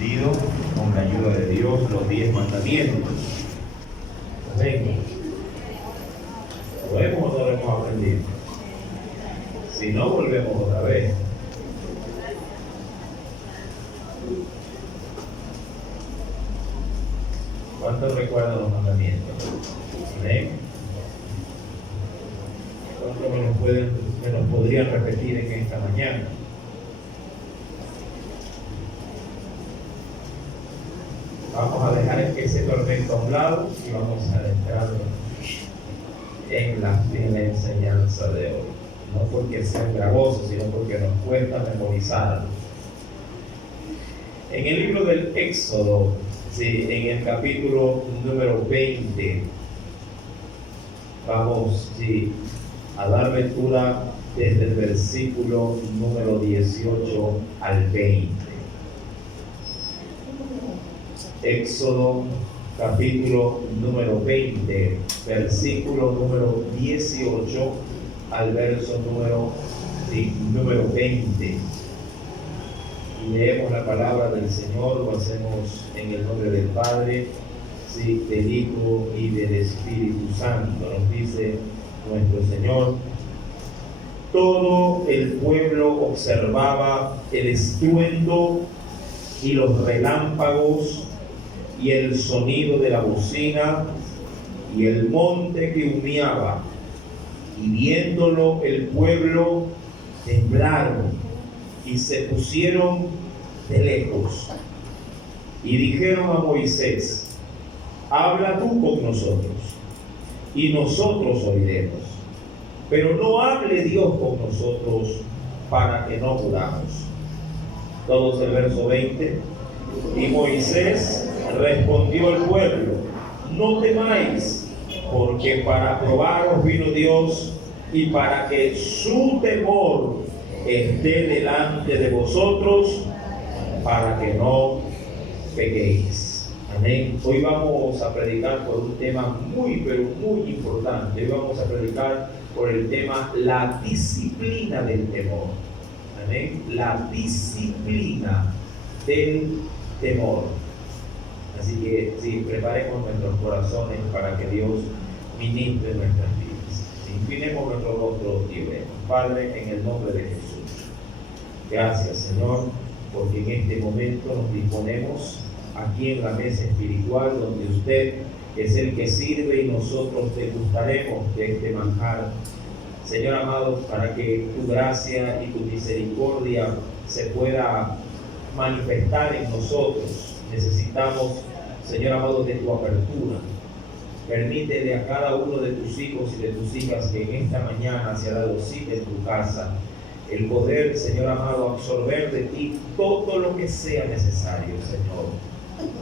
aprendido con la ayuda de Dios los 10 mandamientos. Amén. ¿Lo hemos o no lo hemos aprendido? Si no, volvemos otra vez. ¿Cuántos recuerdan los mandamientos? Amén. ¿Cuántos me los podrían repetir en esta mañana? Vamos a dejar ese tormento a un lado y vamos a entrar en la enseñanza de hoy. No porque sean gravosos, sino porque nos cuesta memorizarlo. En el libro del Éxodo, sí, en el capítulo número 20, vamos a dar lectura desde el versículo número 18 al 20. Éxodo capítulo número 20, versículo número 18 al verso número 20. Y leemos la palabra del Señor, lo hacemos en el nombre del Padre, del Hijo y del Espíritu Santo. Nos dice nuestro Señor: todo el pueblo observaba el estruendo y los relámpagos y el sonido de la bocina y el monte que humeaba, y viéndolo el pueblo temblaron y se pusieron de lejos y dijeron a Moisés: habla tú con nosotros y nosotros oiremos, pero no hable Dios con nosotros para que no muramos. Todos el verso 20. Y Moisés respondió al pueblo: no temáis, porque para probaros vino Dios y para que su temor esté delante de vosotros, para que no pequéis. Amén. Hoy vamos a predicar por un tema muy, pero muy importante. Hoy vamos a predicar por el tema la disciplina del temor. Amén. La disciplina del temor. Así que preparemos nuestros corazones para que Dios ministre nuestras vidas. Inclinemos nuestro rostro y oremos. Padre, en el nombre de Jesús, gracias, Señor, porque en este momento nos disponemos aquí en la mesa espiritual, donde usted es el que sirve y nosotros degustaremos de este manjar. Señor amado, para que tu gracia y tu misericordia se pueda manifestar en nosotros, necesitamos, Señor amado, de tu apertura. Permítele a cada uno de tus hijos y de tus hijas que en esta mañana se ha dado cita en tu casa, el poder, Señor amado, absorber de ti todo lo que sea necesario, Señor.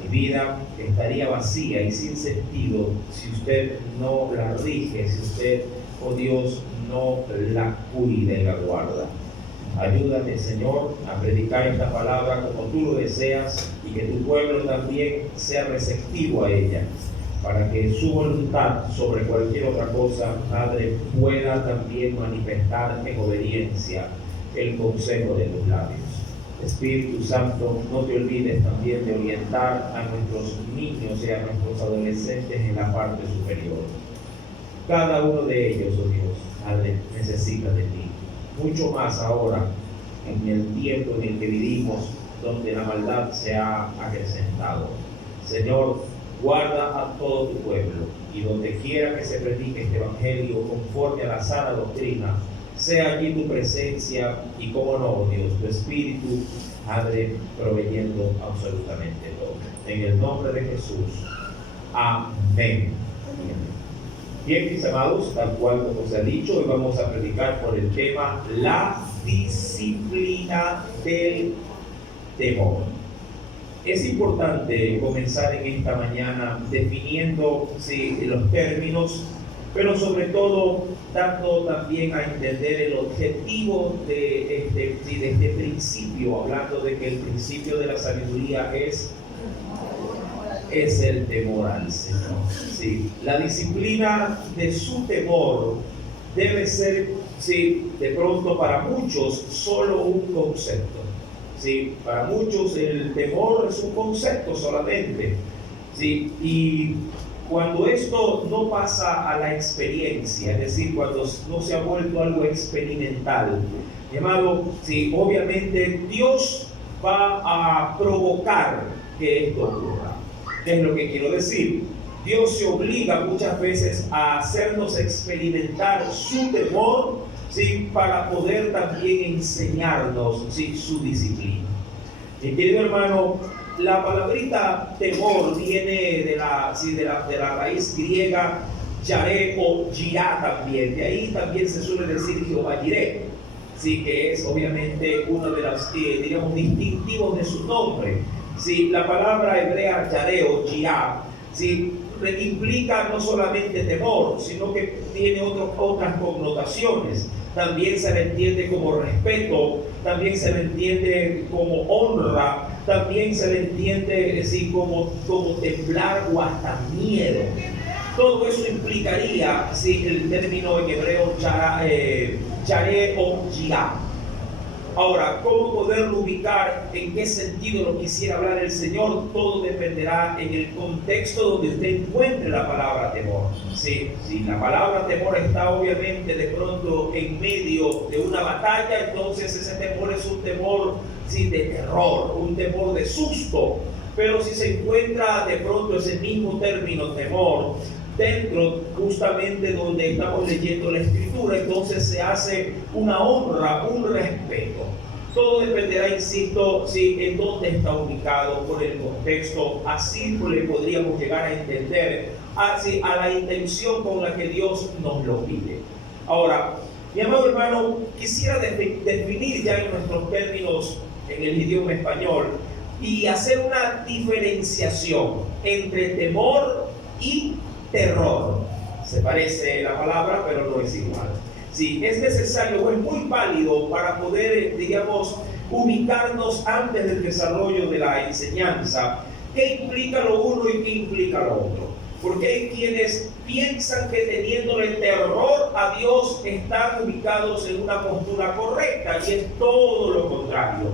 Mi vida estaría vacía y sin sentido si usted no la rige, si usted, oh Dios, no la cuida y la guarda. Ayúdame, Señor, a predicar esta palabra como tú lo deseas y que tu pueblo también sea receptivo a ella, para que su voluntad sobre cualquier otra cosa, Padre, pueda también manifestar en obediencia el consejo de tus labios. Espíritu Santo, no te olvides también de orientar a nuestros niños y a nuestros adolescentes en la parte superior. Cada uno de ellos, oh Dios, Padre, necesita de ti. Mucho más ahora, en el tiempo en el que vivimos, donde la maldad se ha acrecentado. Señor, guarda a todo tu pueblo, y donde quiera que se predique este evangelio conforme a la sana doctrina, sea allí tu presencia y, como no, Dios, tu Espíritu, Padre, proveyendo absolutamente todo. En el nombre de Jesús. Amén. Bien, mis amados, tal cual como se ha dicho, hoy vamos a predicar por el tema la disciplina del temor. Es importante comenzar en esta mañana definiendo los términos, pero sobre todo dando también a entender el objetivo de este principio, hablando de que el principio de la sabiduría es el temor al Señor. Sí. La disciplina de su temor debe ser, de pronto para muchos, solo un concepto. ¿sí? Para muchos el temor es un concepto solamente, ¿sí? Y cuando esto no pasa a la experiencia, es decir, cuando no se ha vuelto algo experimental, llamado, sí, obviamente Dios va a provocar que esto ocurra. ¿Qué es lo que quiero decir? Dios se obliga muchas veces a hacernos experimentar su temor, ¿sí? Para poder también enseñarnos, ¿sí? Su disciplina. Mi querido hermano, la palabrita temor viene de la raíz griega yaré o yirá también. De ahí también se suele decir Jehová Jireh, sí, que es obviamente uno de los digamos, distintivos de su nombre. Sí, la palabra hebrea yaré o yirá, sí, implica no solamente temor, sino que tiene otras connotaciones. También se le entiende como respeto, también se le entiende como honra, también se le entiende así como temblar o hasta miedo. Todo eso implicaría, ¿sí? El término en hebreo yaré o yirá. Ahora, ¿cómo poderlo ubicar? ¿En qué sentido lo quisiera hablar el Señor? Todo dependerá en el contexto donde usted encuentre la palabra temor. Sí, si la palabra temor está obviamente de pronto en medio de una batalla, entonces ese temor es un temor, sí, de terror, un temor de susto. Pero si se encuentra de pronto ese mismo término temor dentro justamente donde estamos leyendo la escritura, entonces se hace una honra, un respeto. Todo dependerá, insisto, ¿sí? En dónde está ubicado por el contexto. Así le podríamos llegar a entender así, a la intención con la que Dios nos lo pide. Ahora, mi amado hermano, quisiera definir ya en nuestros términos en el idioma español y hacer una diferenciación entre temor y terror. Se parece la palabra, pero no es igual. Sí, es necesario o es muy válido para poder, digamos, ubicarnos antes del desarrollo de la enseñanza. ¿Qué implica lo uno y qué implica lo otro? Porque hay quienes piensan que teniéndole terror a Dios están ubicados en una postura correcta, y es todo lo contrario.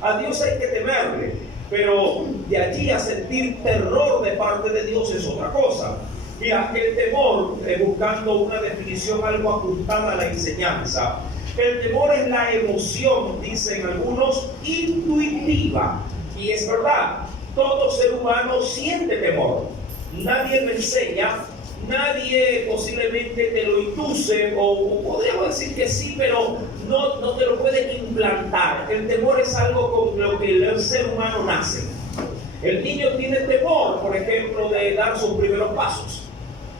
A Dios hay que temerle, pero de allí a sentir terror de parte de Dios es otra cosa. Mira, el temor, buscando una definición algo ajustada a la enseñanza, el temor es la emoción, dicen algunos, intuitiva. Y es verdad, todo ser humano siente temor. Nadie lo enseña, nadie posiblemente te lo induce, o podríamos decir que sí, pero no te lo puede implantar. El temor es algo con lo que el ser humano nace. El niño tiene temor, por ejemplo, de dar sus primeros pasos,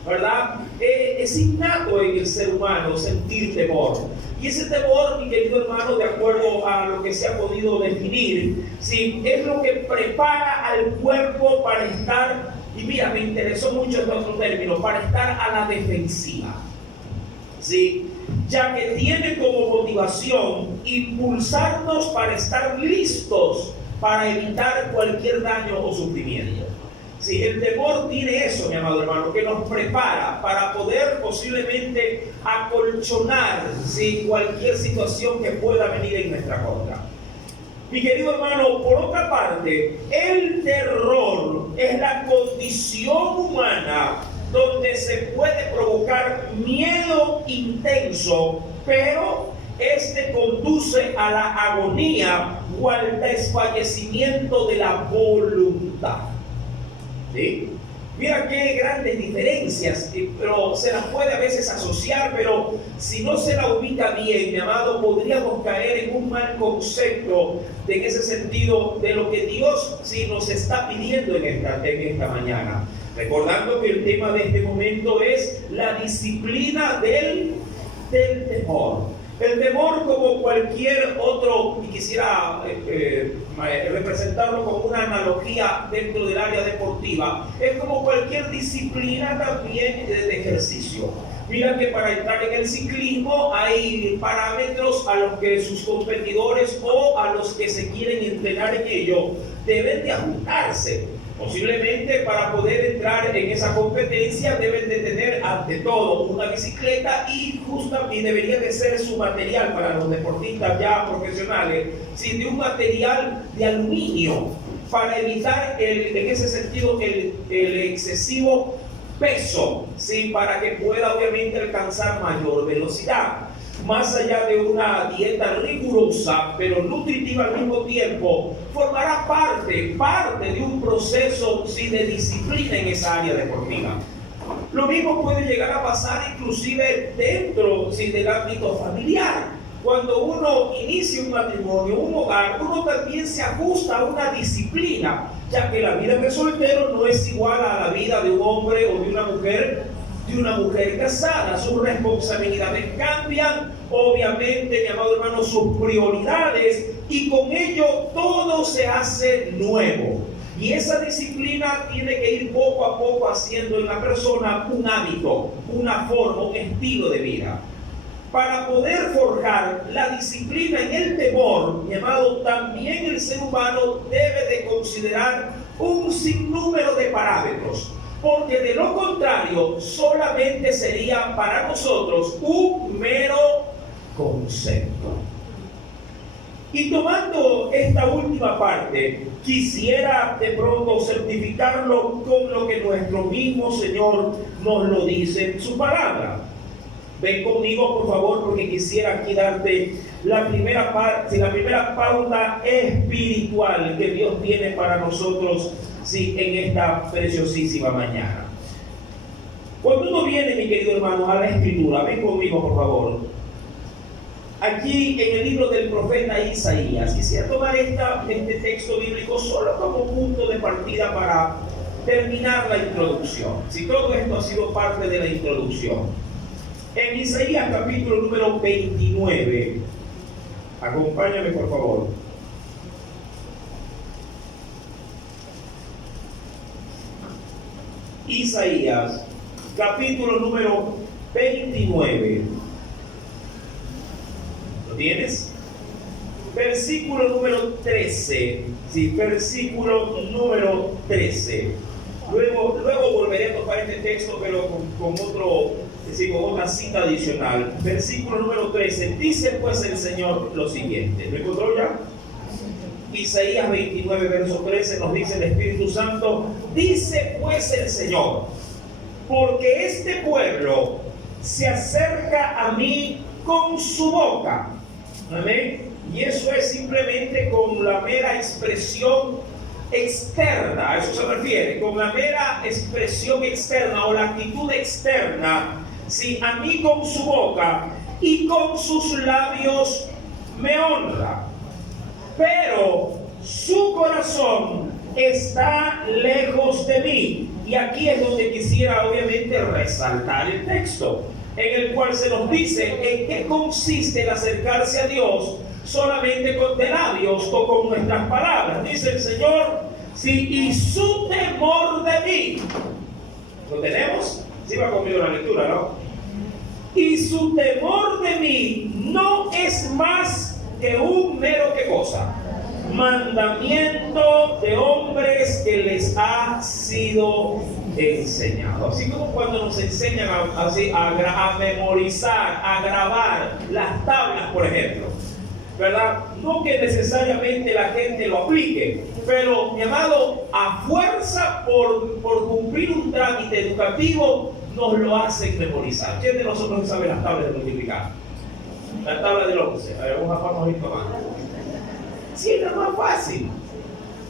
¿verdad? Es innato en el ser humano sentir temor. Y ese temor, mi querido hermano, de acuerdo a lo que se ha podido definir, ¿sí? Es lo que prepara al cuerpo para estar, y mira, me interesó mucho este otro término, para estar a la defensiva, ¿sí? Ya que tiene como motivación impulsarnos para estar listos para evitar cualquier daño o sufrimiento. Sí, el temor tiene eso, mi amado hermano, que nos prepara para poder posiblemente acolchonar, ¿sí? Cualquier situación que pueda venir en nuestra contra. Mi querido hermano, por otra parte, el terror es la condición humana donde se puede provocar miedo intenso, pero este conduce a la agonía o al desfallecimiento de la voluntad. ¿Sí? Mira qué grandes diferencias, pero se las puede a veces asociar, pero si no se la ubica bien, mi amado, podríamos caer en un mal concepto en ese sentido de lo que Dios sí nos está pidiendo en esta mañana. Recordando que el tema de este momento es la disciplina del temor. El temor, como cualquier otro, y quisiera representarlo como una analogía dentro del área deportiva, es como cualquier disciplina también de ejercicio. Mira que para entrar en el ciclismo hay parámetros a los que sus competidores o a los que se quieren entrenar en ello deben de ajustarse. Posiblemente para poder entrar en esa competencia deben de tener ante todo una bicicleta y debería de ser su material para los deportistas ya profesionales, de un material de aluminio para evitar en ese sentido el excesivo peso, para que pueda obviamente alcanzar mayor velocidad. Más allá de una dieta rigurosa, pero nutritiva al mismo tiempo, formará parte de un proceso de disciplina en esa área deportiva. Lo mismo puede llegar a pasar inclusive dentro del ámbito familiar. Cuando uno inicia un matrimonio, un hogar, uno también se ajusta a una disciplina, ya que la vida de soltero no es igual a la vida de un hombre o de una mujer casada. Sus responsabilidades cambian, obviamente, mi amado hermano, sus prioridades, y con ello todo se hace nuevo. Y esa disciplina tiene que ir poco a poco haciendo en la persona un hábito, una forma, un estilo de vida. Para poder forjar la disciplina en el temor, mi amado, también el ser humano debe de considerar un sinnúmero de parámetros, porque de lo contrario solamente sería para nosotros un mero concepto. Y tomando esta última parte, quisiera de pronto certificarlo con lo que nuestro mismo Señor nos lo dice en su palabra. Ven conmigo, por favor, porque quisiera aquí darte la primera parte, la primera pauta espiritual que Dios tiene para nosotros, en esta preciosísima mañana. Cuando uno viene, mi querido hermano, a la Escritura, ven conmigo, por favor. Aquí en el libro del profeta Isaías, quisiera tomar este texto bíblico solo como punto de partida para terminar la introducción. Si todo esto ha sido parte de la introducción. En Isaías capítulo número 29, acompáñame por favor. Isaías capítulo número 29. ¿Lo tienes? Versículo número 13. Sí, versículo número 13. Luego volveré a tocar este texto, pero con otra cita adicional. Versículo número 13. Dice pues el Señor lo siguiente. ¿Lo encontró ya? Isaías 29, verso 13 nos dice el Espíritu Santo: dice pues el Señor, porque este pueblo se acerca a mí con su boca. Amén. Y eso es simplemente con la mera expresión externa, a eso se refiere, con la mera expresión externa o la actitud externa, a mí con su boca, y con sus labios me honra, pero su corazón está lejos de mí. Y aquí es donde quisiera obviamente resaltar el texto, en el cual se nos dice en qué consiste el acercarse a Dios solamente de labios o con nuestras palabras. Dice el Señor, y su temor de mí. ¿Lo tenemos? Sí, va conmigo la lectura, ¿no? Y su temor de mí no es más que un mero, ¿qué cosa? Mandamiento de hombres que les ha sido enseñado. Así como cuando nos enseñan a memorizar, a grabar las tablas, por ejemplo, ¿verdad? No que necesariamente la gente lo aplique, pero, mi amado, a fuerza por cumplir un trámite educativo, nos lo hacen memorizar. ¿Quién de nosotros sabe las tablas de multiplicar? La tabla del 11. A ver, vamos a ir tomando. Sí, es lo más fácil.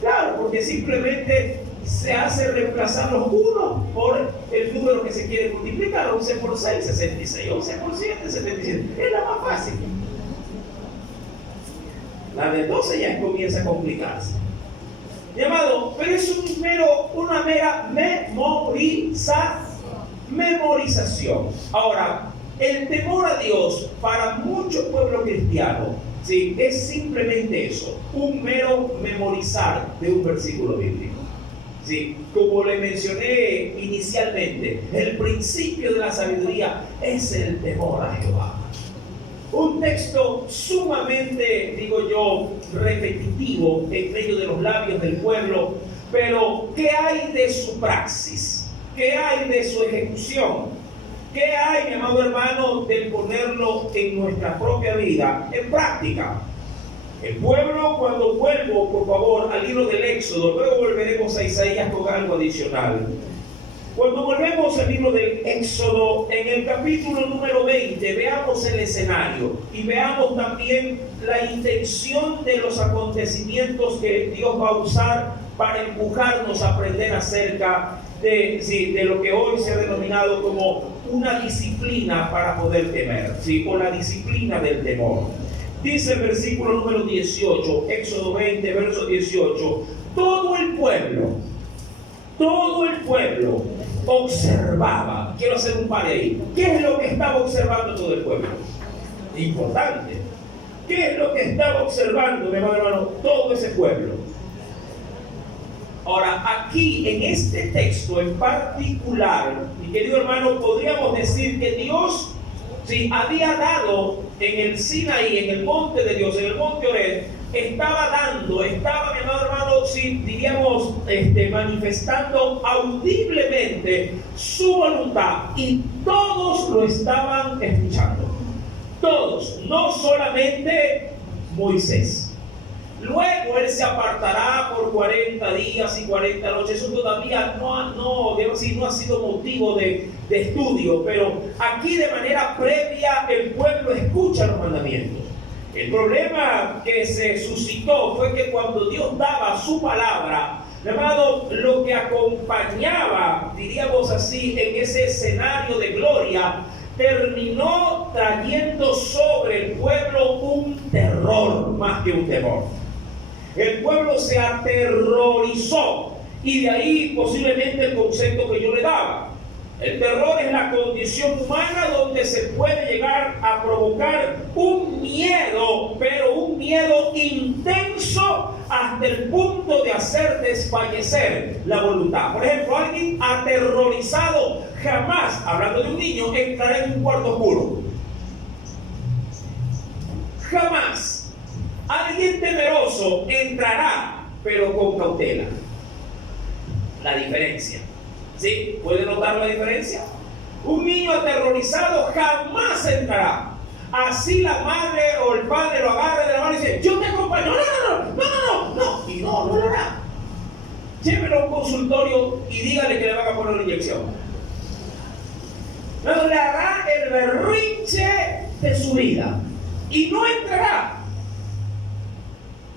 Claro, porque simplemente se hace reemplazar los unos por el número que se quiere multiplicar. 11 por 6, 66. 11 por 7, 77. Es la más fácil. La de 12 ya comienza a complicarse. Llamado, pero es una mera memorización. Ahora, el temor a Dios para muchos pueblos cristianos, es simplemente eso, un mero memorizar de un versículo bíblico. Como le mencioné inicialmente, el principio de la sabiduría es el temor a Jehová. Un texto sumamente, digo yo, repetitivo en medio de los labios del pueblo, pero ¿qué hay de su praxis? ¿Qué hay de su ejecución? ¿Qué hay, mi amado hermano, de ponerlo en nuestra propia vida en práctica? El pueblo, cuando vuelvo, por favor, al libro del Éxodo, luego volveremos a Isaías con algo adicional. Cuando volvemos al libro del Éxodo, en el capítulo número 20, veamos el escenario y veamos también la intención de los acontecimientos que Dios va a usar para empujarnos a aprender acerca de lo que hoy se ha denominado como una disciplina para poder temer, o la disciplina del temor. Dice el versículo número 18, Éxodo 20, verso 18, todo el pueblo observaba. Quiero hacer un par ahí. ¿Qué es lo que estaba observando todo el pueblo? Importante. ¿Qué es lo que estaba observando, mi hermano, todo ese pueblo? Ahora, aquí en este texto en particular, mi querido hermano, podríamos decir que Dios había dado en el Sinaí, en el monte de Dios, en el monte Oreb, estaba, mi amado hermano, diríamos, manifestando audiblemente su voluntad, y todos lo estaban escuchando. Todos, no solamente Moisés. Luego él se apartará por 40 días y 40 noches. Eso todavía no ha sido motivo de estudio, pero aquí de manera previa el pueblo escucha los mandamientos. El problema que se suscitó fue que cuando Dios daba su palabra, hermano, lo que acompañaba, diríamos así, en ese escenario de gloria, terminó trayendo sobre el pueblo un terror más que un temor. El pueblo se aterrorizó, y de ahí posiblemente el concepto que yo le daba. El terror es la condición humana donde se puede llegar a provocar un miedo, pero un miedo intenso hasta el punto de hacer desfallecer la voluntad. Por ejemplo, alguien aterrorizado jamás, hablando de un niño, entrará en un cuarto oscuro. Jamás. Alguien temeroso entrará, pero con cautela. La diferencia. ¿Sí? ¿Puede notar la diferencia? Un niño aterrorizado jamás entrará. Así la madre o el padre lo agarra de la mano y dice: yo te acompaño. No. Y no lo hará. Llévelo a un consultorio y dígale que le van a poner una inyección. No le hará el berrinche de su vida y no entrará.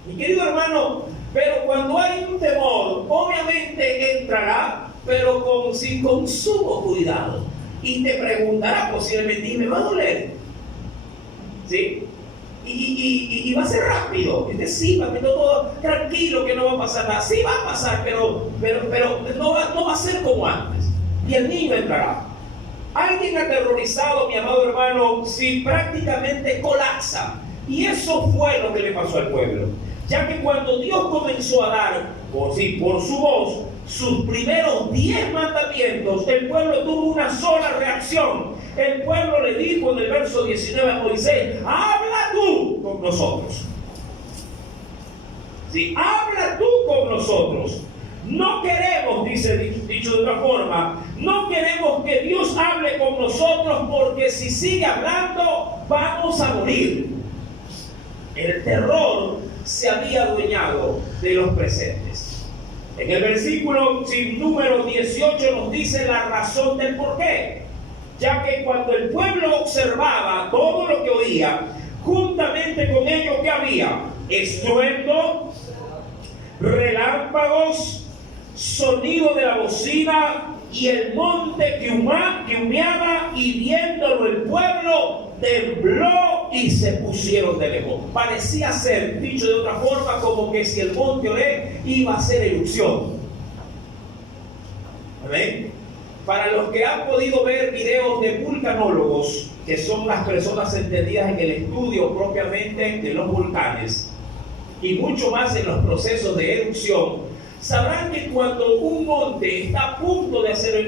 Mi querido hermano, pero cuando hay un temor, obviamente entrará, pero con sumo cuidado. Y te preguntará posiblemente: ¿y me va a doler? ¿Sí? Y va a ser rápido. Es decir, va a meter todo tranquilo, que no va a pasar nada. Sí va a pasar, pero no va a ser como antes. Y el niño entrará. Alguien aterrorizado, mi amado hermano, prácticamente colapsa. Y eso fue lo que le pasó al pueblo. Ya que cuando Dios comenzó a dar, por su voz, sus primeros 10 mandamientos, el pueblo tuvo una sola reacción. El pueblo le dijo en el verso 19 a Moisés: habla tú con nosotros. Habla tú con nosotros. No queremos, dicho de otra forma, no queremos que Dios hable con nosotros, porque si sigue hablando vamos a morir. El terror se había adueñado de los presentes. En el versículo número 18 nos dice la razón del porqué. Ya que cuando el pueblo observaba todo lo que oía, juntamente con ello, ¿qué había? Estruendo, relámpagos, sonido de la bocina, y el monte que humeaba, y viéndolo el pueblo tembló y se pusieron de lejos. Parecía ser, dicho de otra forma, como que si el monte Oreb iba a hacer erupción. ¿Amén? Para los que han podido ver videos de vulcanólogos, que son las personas entendidas en el estudio propiamente de los volcanes, y mucho más en los procesos de erupción, sabrán que cuando un monte está a punto de hacer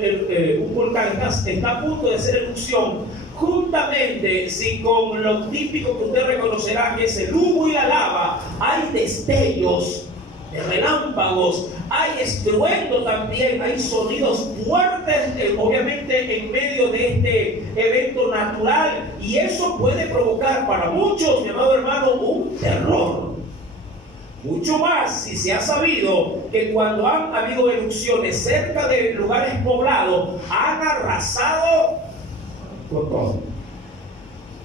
un volcán está a punto de hacer erupción, juntamente si con lo típico que usted reconocerá que es el humo y la lava, hay destellos de relámpagos, hay estruendo también, hay sonidos fuertes, obviamente en medio de este evento natural, y eso puede provocar para muchos, mi amado hermano, un terror. Mucho más si se ha sabido que cuando han habido erupciones cerca de lugares poblados, han arrasado con todo.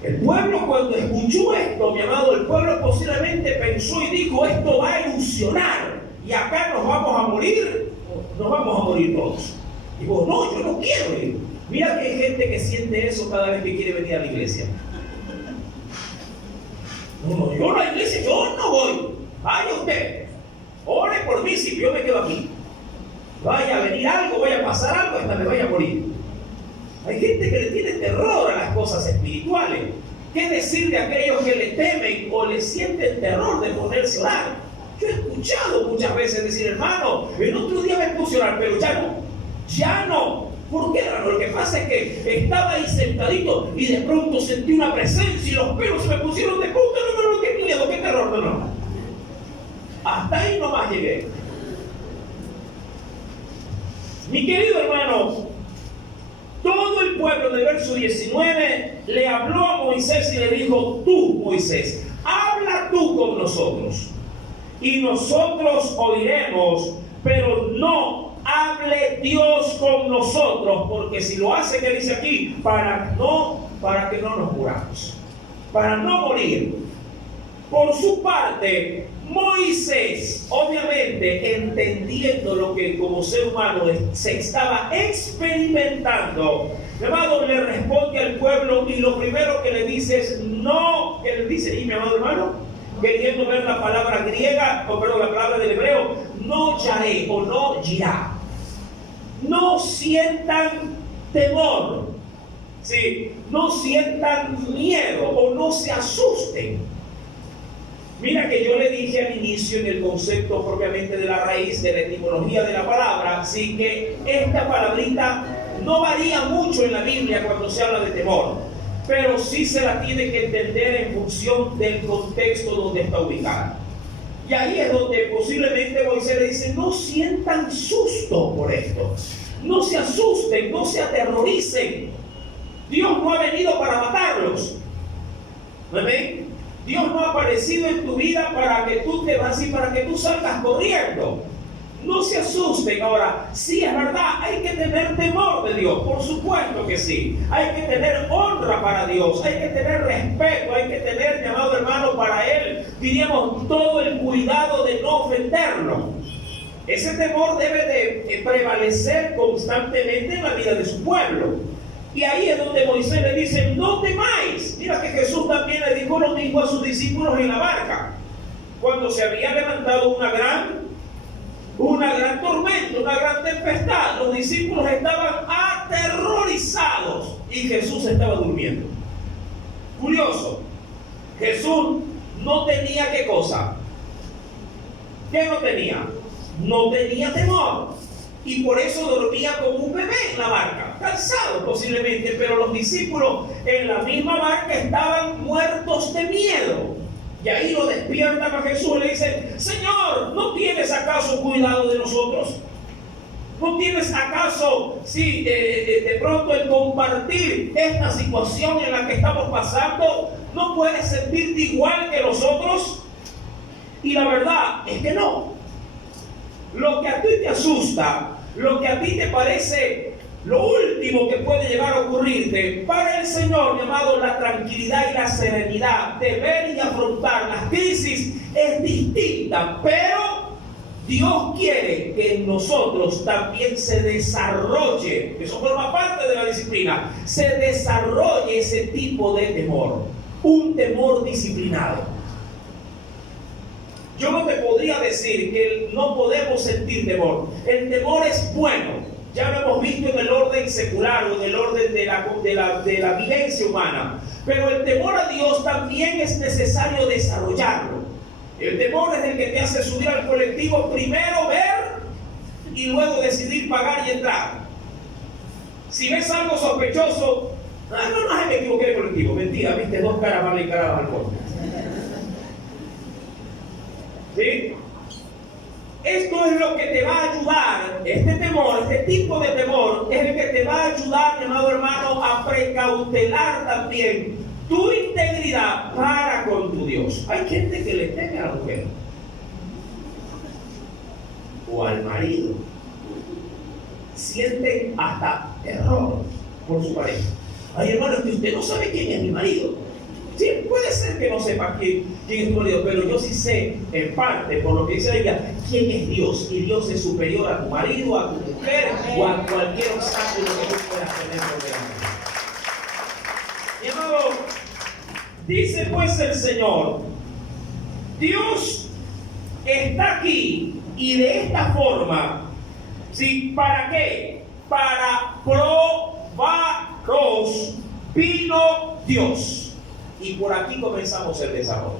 El pueblo, cuando escuchó esto, mi amado, el pueblo posiblemente pensó y dijo: esto va a erupcionar y acá nos vamos a morir todos. Digo, no, yo no quiero ir. Mira que hay gente que siente eso cada vez que quiere venir a la iglesia. No, yo a la iglesia, yo no voy. Vaya usted, ore por mí si yo me quedo aquí. Vaya a venir algo, vaya a pasar algo, hasta me vaya a morir. Hay gente que le tiene terror a las cosas espirituales. ¿Qué decir de aquellos que le temen o le sienten terror de ponerse a orar? Yo he escuchado muchas veces decir: hermano, el otro día me puse a orar, pero ya no. ¿Por qué, hermano? Lo que pasa es que estaba ahí sentadito y de pronto sentí una presencia y los pelos se me pusieron de punta. No, qué miedo, qué terror, no. Hasta ahí nomás llegué. Mi querido hermano, todo el pueblo del verso 19 le habló a Moisés y le dijo: tú, Moisés, habla tú con nosotros y nosotros oiremos, pero no hable Dios con nosotros, porque si lo hace, que dice aquí, para que no nos muramos, para no morir. Por su parte, Moisés, obviamente entendiendo lo que como ser humano se estaba experimentando, mi amado, le responde al pueblo y lo primero que le dice es no. ¿Qué le dice? Y mi amado hermano, queriendo ver la palabra griega, la palabra del hebreo, no yaré o no yirá. No sientan temor, ¿sí? No sientan miedo o no se asusten. Mira que yo le dije al inicio en el concepto propiamente de la raíz, de la etimología de la palabra, sí, que esta palabrita no varía mucho en la Biblia cuando se habla de temor, pero sí se la tiene que entender en función del contexto donde está ubicada. Y ahí es donde posiblemente Moisés le dice: no sientan susto por esto, no se asusten, no se aterroricen. Dios no ha venido para matarlos. ¿Amén? Dios no ha aparecido en tu vida para que tú te vas y para que tú salgas corriendo. No se asusten. Ahora, sí es verdad, hay que tener temor de Dios, por supuesto que sí. Hay que tener honra para Dios, hay que tener respeto, hay que tener, mi amado hermano, para Él, diríamos, todo el cuidado de no ofenderlo. Ese temor debe de prevalecer constantemente en la vida de su pueblo. Y ahí es donde Moisés le dice: no temáis. Mira que Jesús también le dijo lo mismo a sus discípulos en la barca. Cuando se había levantado una gran tormenta, una gran tempestad, los discípulos estaban aterrorizados y Jesús estaba durmiendo. Curioso, Jesús no tenía ¿qué cosa? ¿Qué no tenía? No tenía temor. Y por eso dormía como un bebé en la barca, cansado posiblemente, pero los discípulos en la misma barca estaban muertos de miedo. Y ahí lo despiertan a Jesús y le dicen: Señor, ¿no tienes acaso cuidado de nosotros? ¿No tienes acaso, de pronto el compartir esta situación en la que estamos pasando? ¿No puedes sentirte igual que nosotros? Y la verdad es que no. Lo que a ti te asusta, lo que a ti te parece lo último que puede llegar a ocurrirte, para el Señor, mi amado, la tranquilidad y la serenidad de ver y afrontar las crisis es distinta. Pero Dios quiere que en nosotros también se desarrolle, eso forma parte de la disciplina, se desarrolle ese tipo de temor, un temor disciplinado. Yo no te podría decir que no podemos sentir temor. El temor es bueno. Ya lo hemos visto en el orden secular o en el orden de la vivencia humana. Pero el temor a Dios también es necesario desarrollarlo. El temor es el que te hace subir al colectivo, primero ver y luego decidir pagar y entrar. Si ves algo sospechoso, No, me equivoqué de colectivo. Mentira, viste dos caravanas y caravanas al corte. ¿Sí? Esto es lo que te va a ayudar, este temor, este tipo de temor, es el que te va a ayudar, mi amado hermano, a precautelar también tu integridad para con tu Dios. Hay gente que le teme a la mujer o al marido. Sienten hasta terror por su pareja. Ay, hermano, es que usted no sabe quién es mi marido. Sí, puede ser que no sepa quién es tu marido, pero yo sí sé, en parte, por lo que dice ella, quién es Dios. Y Dios es superior a tu marido, a tu mujer o a cualquier obstáculo que tú puedas tener por delante. Mi amado, dice pues el Señor, Dios está aquí y de esta forma, ¿sí? ¿Para qué? Para probaros vino Dios. Y por aquí comenzamos el desarrollo.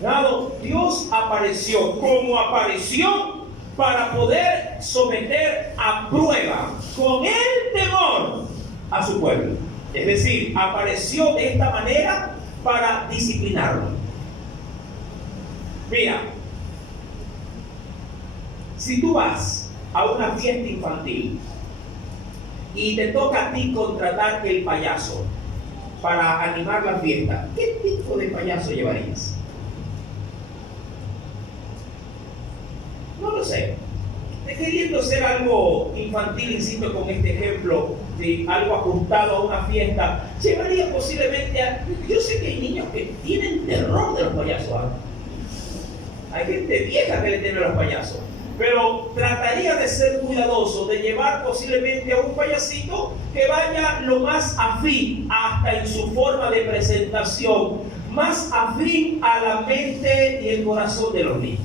Claro, Dios apareció como apareció para poder someter a prueba con el temor a su pueblo. Es decir, apareció de esta manera para disciplinarlo. Mira, si tú vas a una fiesta infantil y te toca a ti contratar el payaso para animar la fiesta, ¿qué tipo de payaso llevarías? No lo sé. Queriendo ser algo infantil, insisto con este ejemplo, de algo ajustado a una fiesta, llevaría posiblemente a... Yo sé que hay niños que tienen terror de los payasos, ¿eh? Hay gente vieja que le teme a los payasos. Pero trataría de ser cuidadoso, de llevar posiblemente a un payasito que vaya lo más afín, hasta en su forma de presentación, más afín a la mente y el corazón de los niños.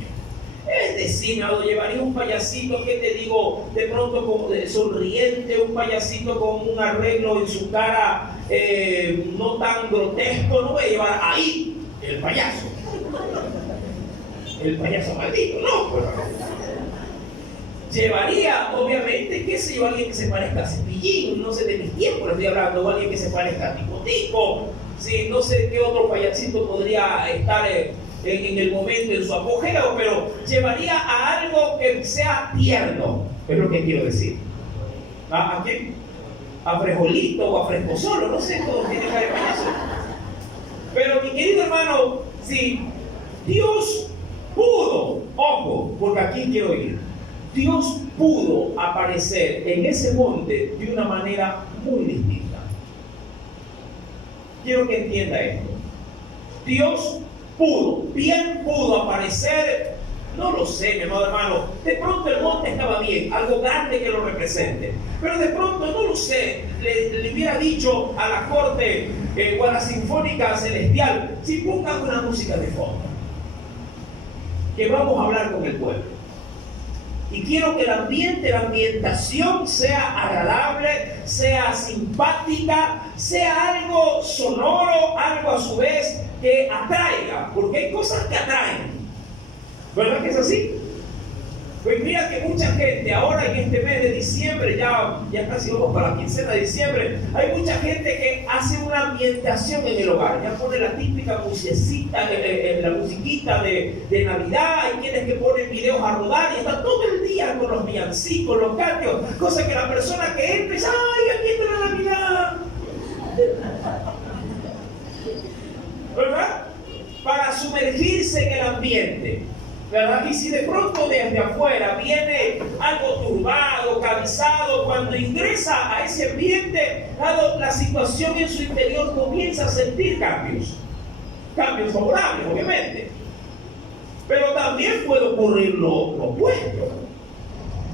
Es decir, me llevaría un payasito, que te digo, de pronto como sonriente, un payasito con un arreglo en su cara no tan grotesco. No voy a llevar ahí el payaso maldito, no, pues. Llevaría, obviamente, qué sé yo, alguien que se parezca a Cepillín, no sé, de mis tiempos le estoy hablando, o alguien que se parezca a Tico, sí, no sé qué otro payasito podría estar en el momento, en su apogeo, pero llevaría a algo que sea tierno, es lo que quiero decir. ¿A quién? A Frejolito o a Frescosolo, no sé, todos tienen cara de payaso. Pero mi querido hermano, si Dios pudo, ojo, porque aquí quiero ir, Dios pudo aparecer en ese monte de una manera muy distinta. Quiero que entienda esto. Dios bien pudo aparecer, no lo sé, mi amado hermano, de pronto el monte estaba bien, algo grande que lo represente, pero de pronto, no lo sé, le hubiera dicho a la corte o a la Sinfónica Celestial, si pongan una música de fondo, que vamos a hablar con el pueblo. Y quiero que el ambiente, la ambientación sea agradable, sea simpática, sea algo sonoro, algo a su vez que atraiga, porque hay cosas que atraen. ¿Verdad que es así? Pues mira que mucha gente ahora en este mes de diciembre, ya casi vamos para la quincena de diciembre, hay mucha gente que hace una ambientación en el hogar, ya pone la típica musicita, la musiquita de Navidad, hay quienes que ponen videos a rodar y están todo el día con los villancicos, los cantos, cosa que la persona que entra dice, ¡ay, aquí está la Navidad! ¿Verdad? Para sumergirse en el ambiente, ¿verdad? Y si de pronto desde afuera viene algo turbado, cansado, cuando ingresa a ese ambiente, dado la situación en su interior, comienza a sentir cambios favorables, obviamente. Pero también puede ocurrir lo opuesto.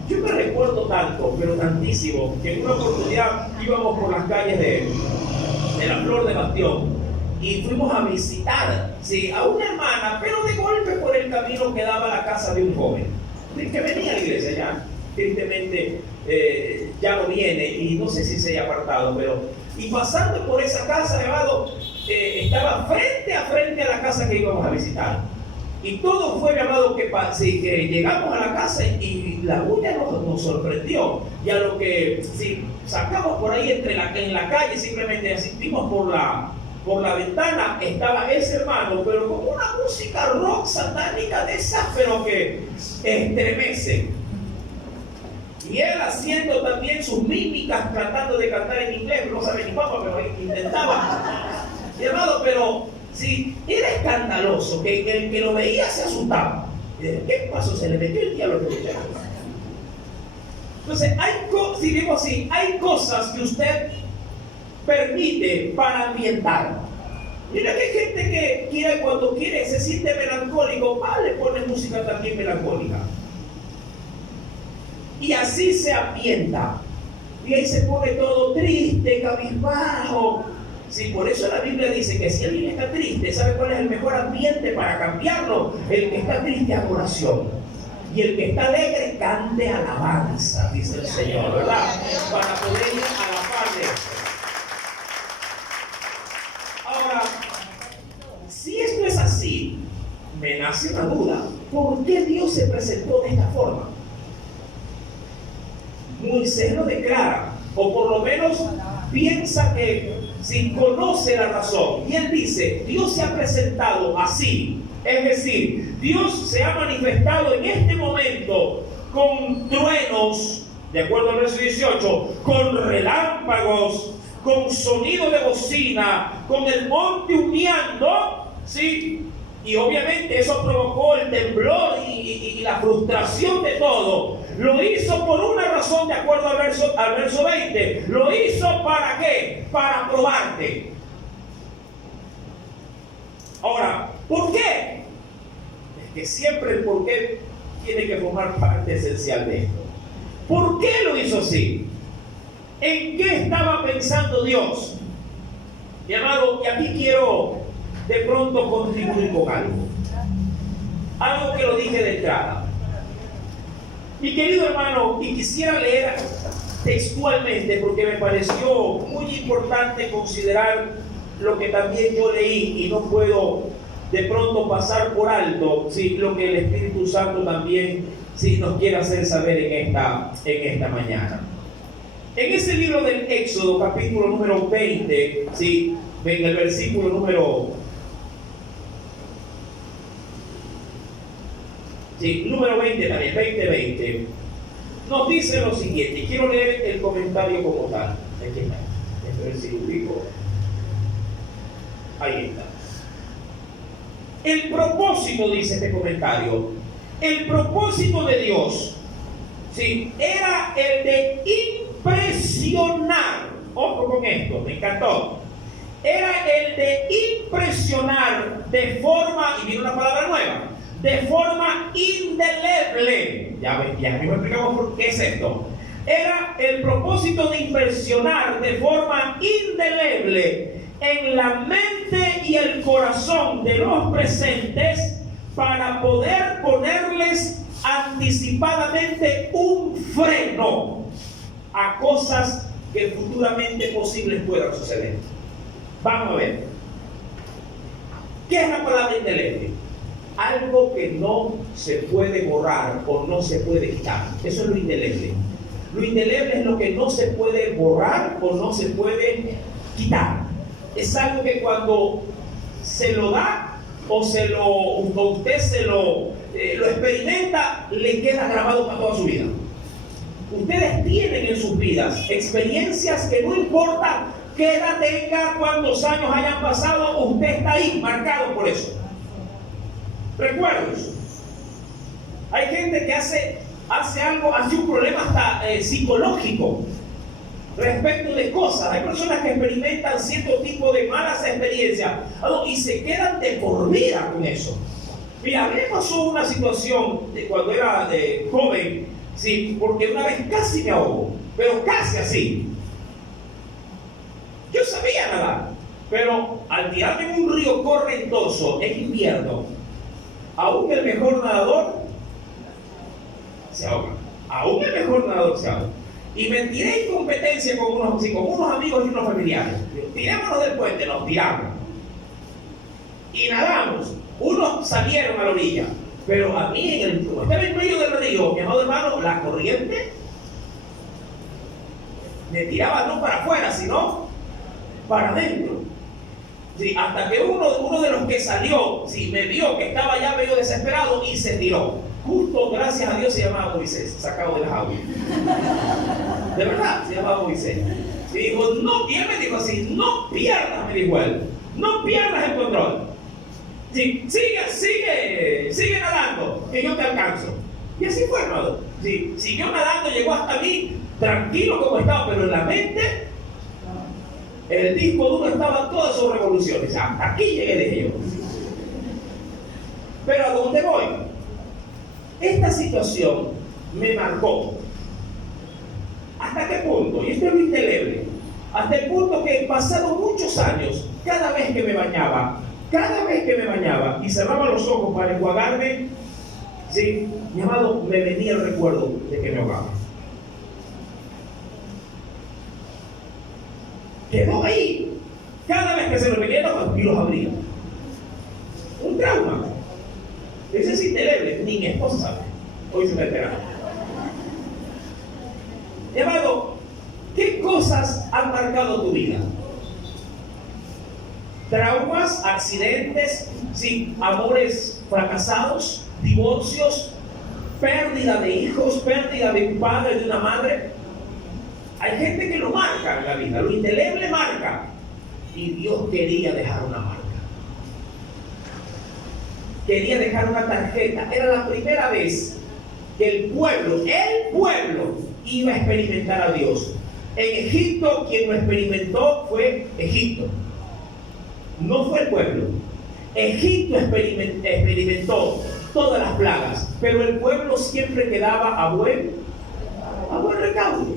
Yo me recuerdo tanto, pero tantísimo, que en una oportunidad íbamos por las calles de la Flor de Bastión y fuimos a visitar, sí, a una hermana, pero de golpe por el camino quedaba la casa de un joven que venía a la iglesia ya, tristemente ya no viene y no sé si se haya apartado, pero y pasando por esa casa, elevado, estaba frente a la casa que íbamos a visitar. Y todo fue, mi amado, que llegamos a la casa y la bulla nos sorprendió. Y a lo que sacamos por ahí en la calle, simplemente asistimos por la ventana, estaba ese hermano, pero con una música rock satánica de esas, pero que estremece. Y él haciendo también sus mímicas, tratando de cantar en inglés, no sabe ni papá, pero intentaba. Mi amado, pero sí, era escandaloso, que el que lo veía se asustaba. ¿Qué pasó? Se le metió el diablo. Entonces, hay cosas que usted permite para ambientar. Mira que hay gente que cuando se siente melancólico, le pone música también melancólica. Y así se ambienta. Y ahí se pone todo triste, cabizbajo. Sí, por eso la Biblia dice que si alguien está triste, ¿sabe cuál es el mejor ambiente para cambiarlo? El que está triste, adoración. Y el que está alegre, cante alabanza, dice el Señor, ¿verdad? Para poder ir a la paz de eso. Ahora, si esto es así, me nace una duda. ¿Por qué Dios se presentó de esta forma? Moisés lo declara, o por lo menos piensa que si conoce la razón. Y él dice, Dios se ha presentado así. Es decir, Dios se ha manifestado en este momento con truenos, de acuerdo al verso 18, con relámpagos, con sonido de bocina, con el monte humeando, ¿sí? Y obviamente eso provocó el temblor y la frustración de todo. Lo hizo por una razón, de acuerdo al verso 20. Lo hizo ¿para qué? Para probarte. Ahora, ¿por qué? Es que siempre el por qué tiene que formar parte esencial de esto. ¿Por qué lo hizo así? ¿En qué estaba pensando Dios? Mi amado, y aquí quiero de pronto contribuir con algo que lo dije de entrada. Mi querido hermano, y quisiera leer textualmente porque me pareció muy importante considerar lo que también yo leí y no puedo de pronto pasar por alto, ¿sí?, lo que el Espíritu Santo también nos quiere hacer saber en esta mañana. En ese libro del Éxodo, capítulo número 20, ¿sí?, en el versículo número 20 también, 20, nos dice lo siguiente. Quiero leer el comentario como tal. Aquí está. Este versículo. Ahí está. El propósito, dice este comentario, el propósito de Dios, ¿sí?, era el de impresionar. Ojo con esto, me encantó. Era el de impresionar de forma, y viene una palabra nueva, de forma indeleble. Ya mismo explicamos por qué es esto. Era el propósito de impresionar de forma indeleble en la mente y el corazón de los presentes para poder ponerles anticipadamente un freno a cosas que futuramente posibles puedan suceder. Vamos a ver. ¿Qué es la palabra indeleble? Algo que no se puede borrar o no se puede quitar. Eso es lo indeleble. Lo indeleble es lo que no se puede borrar o no se puede quitar. Es algo que cuando se lo da o usted lo experimenta, le queda grabado para toda su vida. Ustedes tienen en sus vidas experiencias que no importa qué edad tenga, cuántos años hayan pasado, usted está ahí marcado por eso. Recuerdos. Hay gente que hace algo, hace un problema hasta psicológico respecto de cosas. Hay personas que experimentan cierto tipo de malas experiencias y se quedan de por vida con eso. Mira, a mí me pasó una situación cuando era joven, sí, porque una vez casi me ahogo, pero casi así. Yo sabía nadar, pero al tirarme en un río correntoso en invierno, aún el mejor nadador se ahoga. Aún el mejor nadador se ahoga. Y me tiré en competencia con unos amigos y unos familiares. Tirémonos del puente, nos tiramos. Y nadamos. Unos salieron a la orilla, pero a mí, como estaba en medio del río, mi amado hermano, la corriente me tiraba no para afuera, sino para adentro. Sí, hasta que uno de los que salió, sí, me vio que estaba ya medio desesperado y se tiró. Justo, gracias a Dios, se llamaba Moisés, sacado de las aguas. De verdad, se llamaba Moisés. Y dijo, no, y él me dijo así, no pierdas, me dijo él, no pierdas el control. Sí, sigue nadando, que yo te alcanzo. Y así fue, hermano. Sí, siguió nadando, llegó hasta mí, tranquilo como estaba, pero en la mente, el disco duro estaba todas sus revoluciones. Hasta aquí llegué, dije yo. Pero ¿a dónde voy? Esta situación me marcó. ¿Hasta qué punto? Y esto es indeleble. Hasta el punto que pasado muchos años, cada vez que me bañaba y cerraba los ojos para enjuagarme, sí, mi amado, me venía el recuerdo de que me ahogaba. Quedó ahí. Cada vez que se me venían los ojos y los abría. Un trauma. Ese es indeleble. Ni mi esposa sabe. Hoy se me entera. Mi amado, ¿qué cosas han marcado tu vida? Traumas, accidentes, sí, amores fracasados, divorcios, pérdida de hijos, pérdida de un padre, de una madre. Hay gente que lo marca en la vida, lo indeleble marca. Y Dios quería dejar una marca. Quería dejar una tarjeta. Era la primera vez que el pueblo iba a experimentar a Dios. En Egipto, quien lo experimentó fue Egipto. No fue el pueblo. Egipto experimentó todas las plagas, pero el pueblo siempre quedaba a buen recaudo.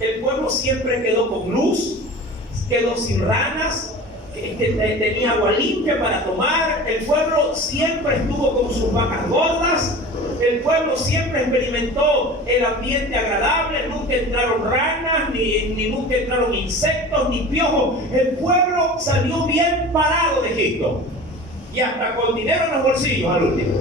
El pueblo siempre quedó con luz, quedó sin ranas, tenía agua limpia para tomar. El pueblo siempre estuvo con sus vacas gordas. El pueblo siempre experimentó el ambiente agradable. Nunca entraron ranas, ni nunca entraron insectos, ni piojos. El pueblo salió bien parado de Egipto. Y hasta con dinero en los bolsillos al último.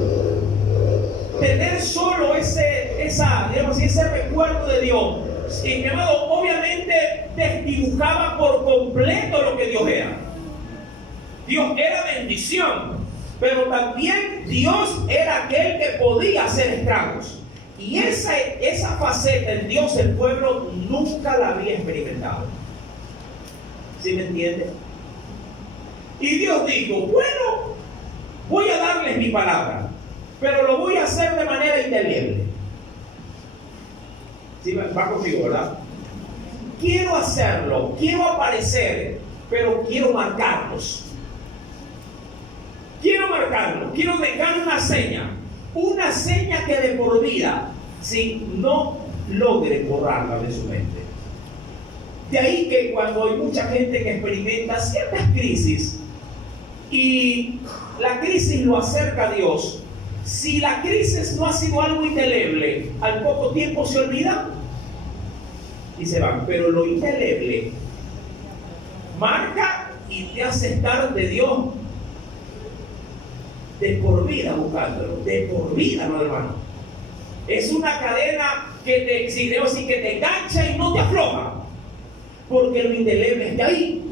Tener solo ese recuerdo de Dios. Y mi amado, obviamente desdibujaba por completo lo que Dios era. Dios era bendición, pero también Dios era aquel que podía hacer estragos. Y esa faceta en Dios el pueblo nunca la había experimentado. ¿Sí me entiende? Y Dios dijo, bueno, voy a darles mi palabra, pero lo voy a hacer de manera indeleble. ¿Sí va conmigo, verdad? Quiero hacerlo, quiero aparecer, pero quiero marcarlos. Quiero dejar una seña que de por vida, si no logre borrarla de su mente. De ahí que cuando hay mucha gente que experimenta ciertas crisis y la crisis lo acerca a Dios, si la crisis no ha sido algo indeleble, al poco tiempo se olvida y se van. Pero lo indeleble marca y te hace estar de Dios de por vida buscándolo, de por vida, ¿no, hermano? Es una cadena que te engancha y no te afloja, porque lo indeleble es de ahí.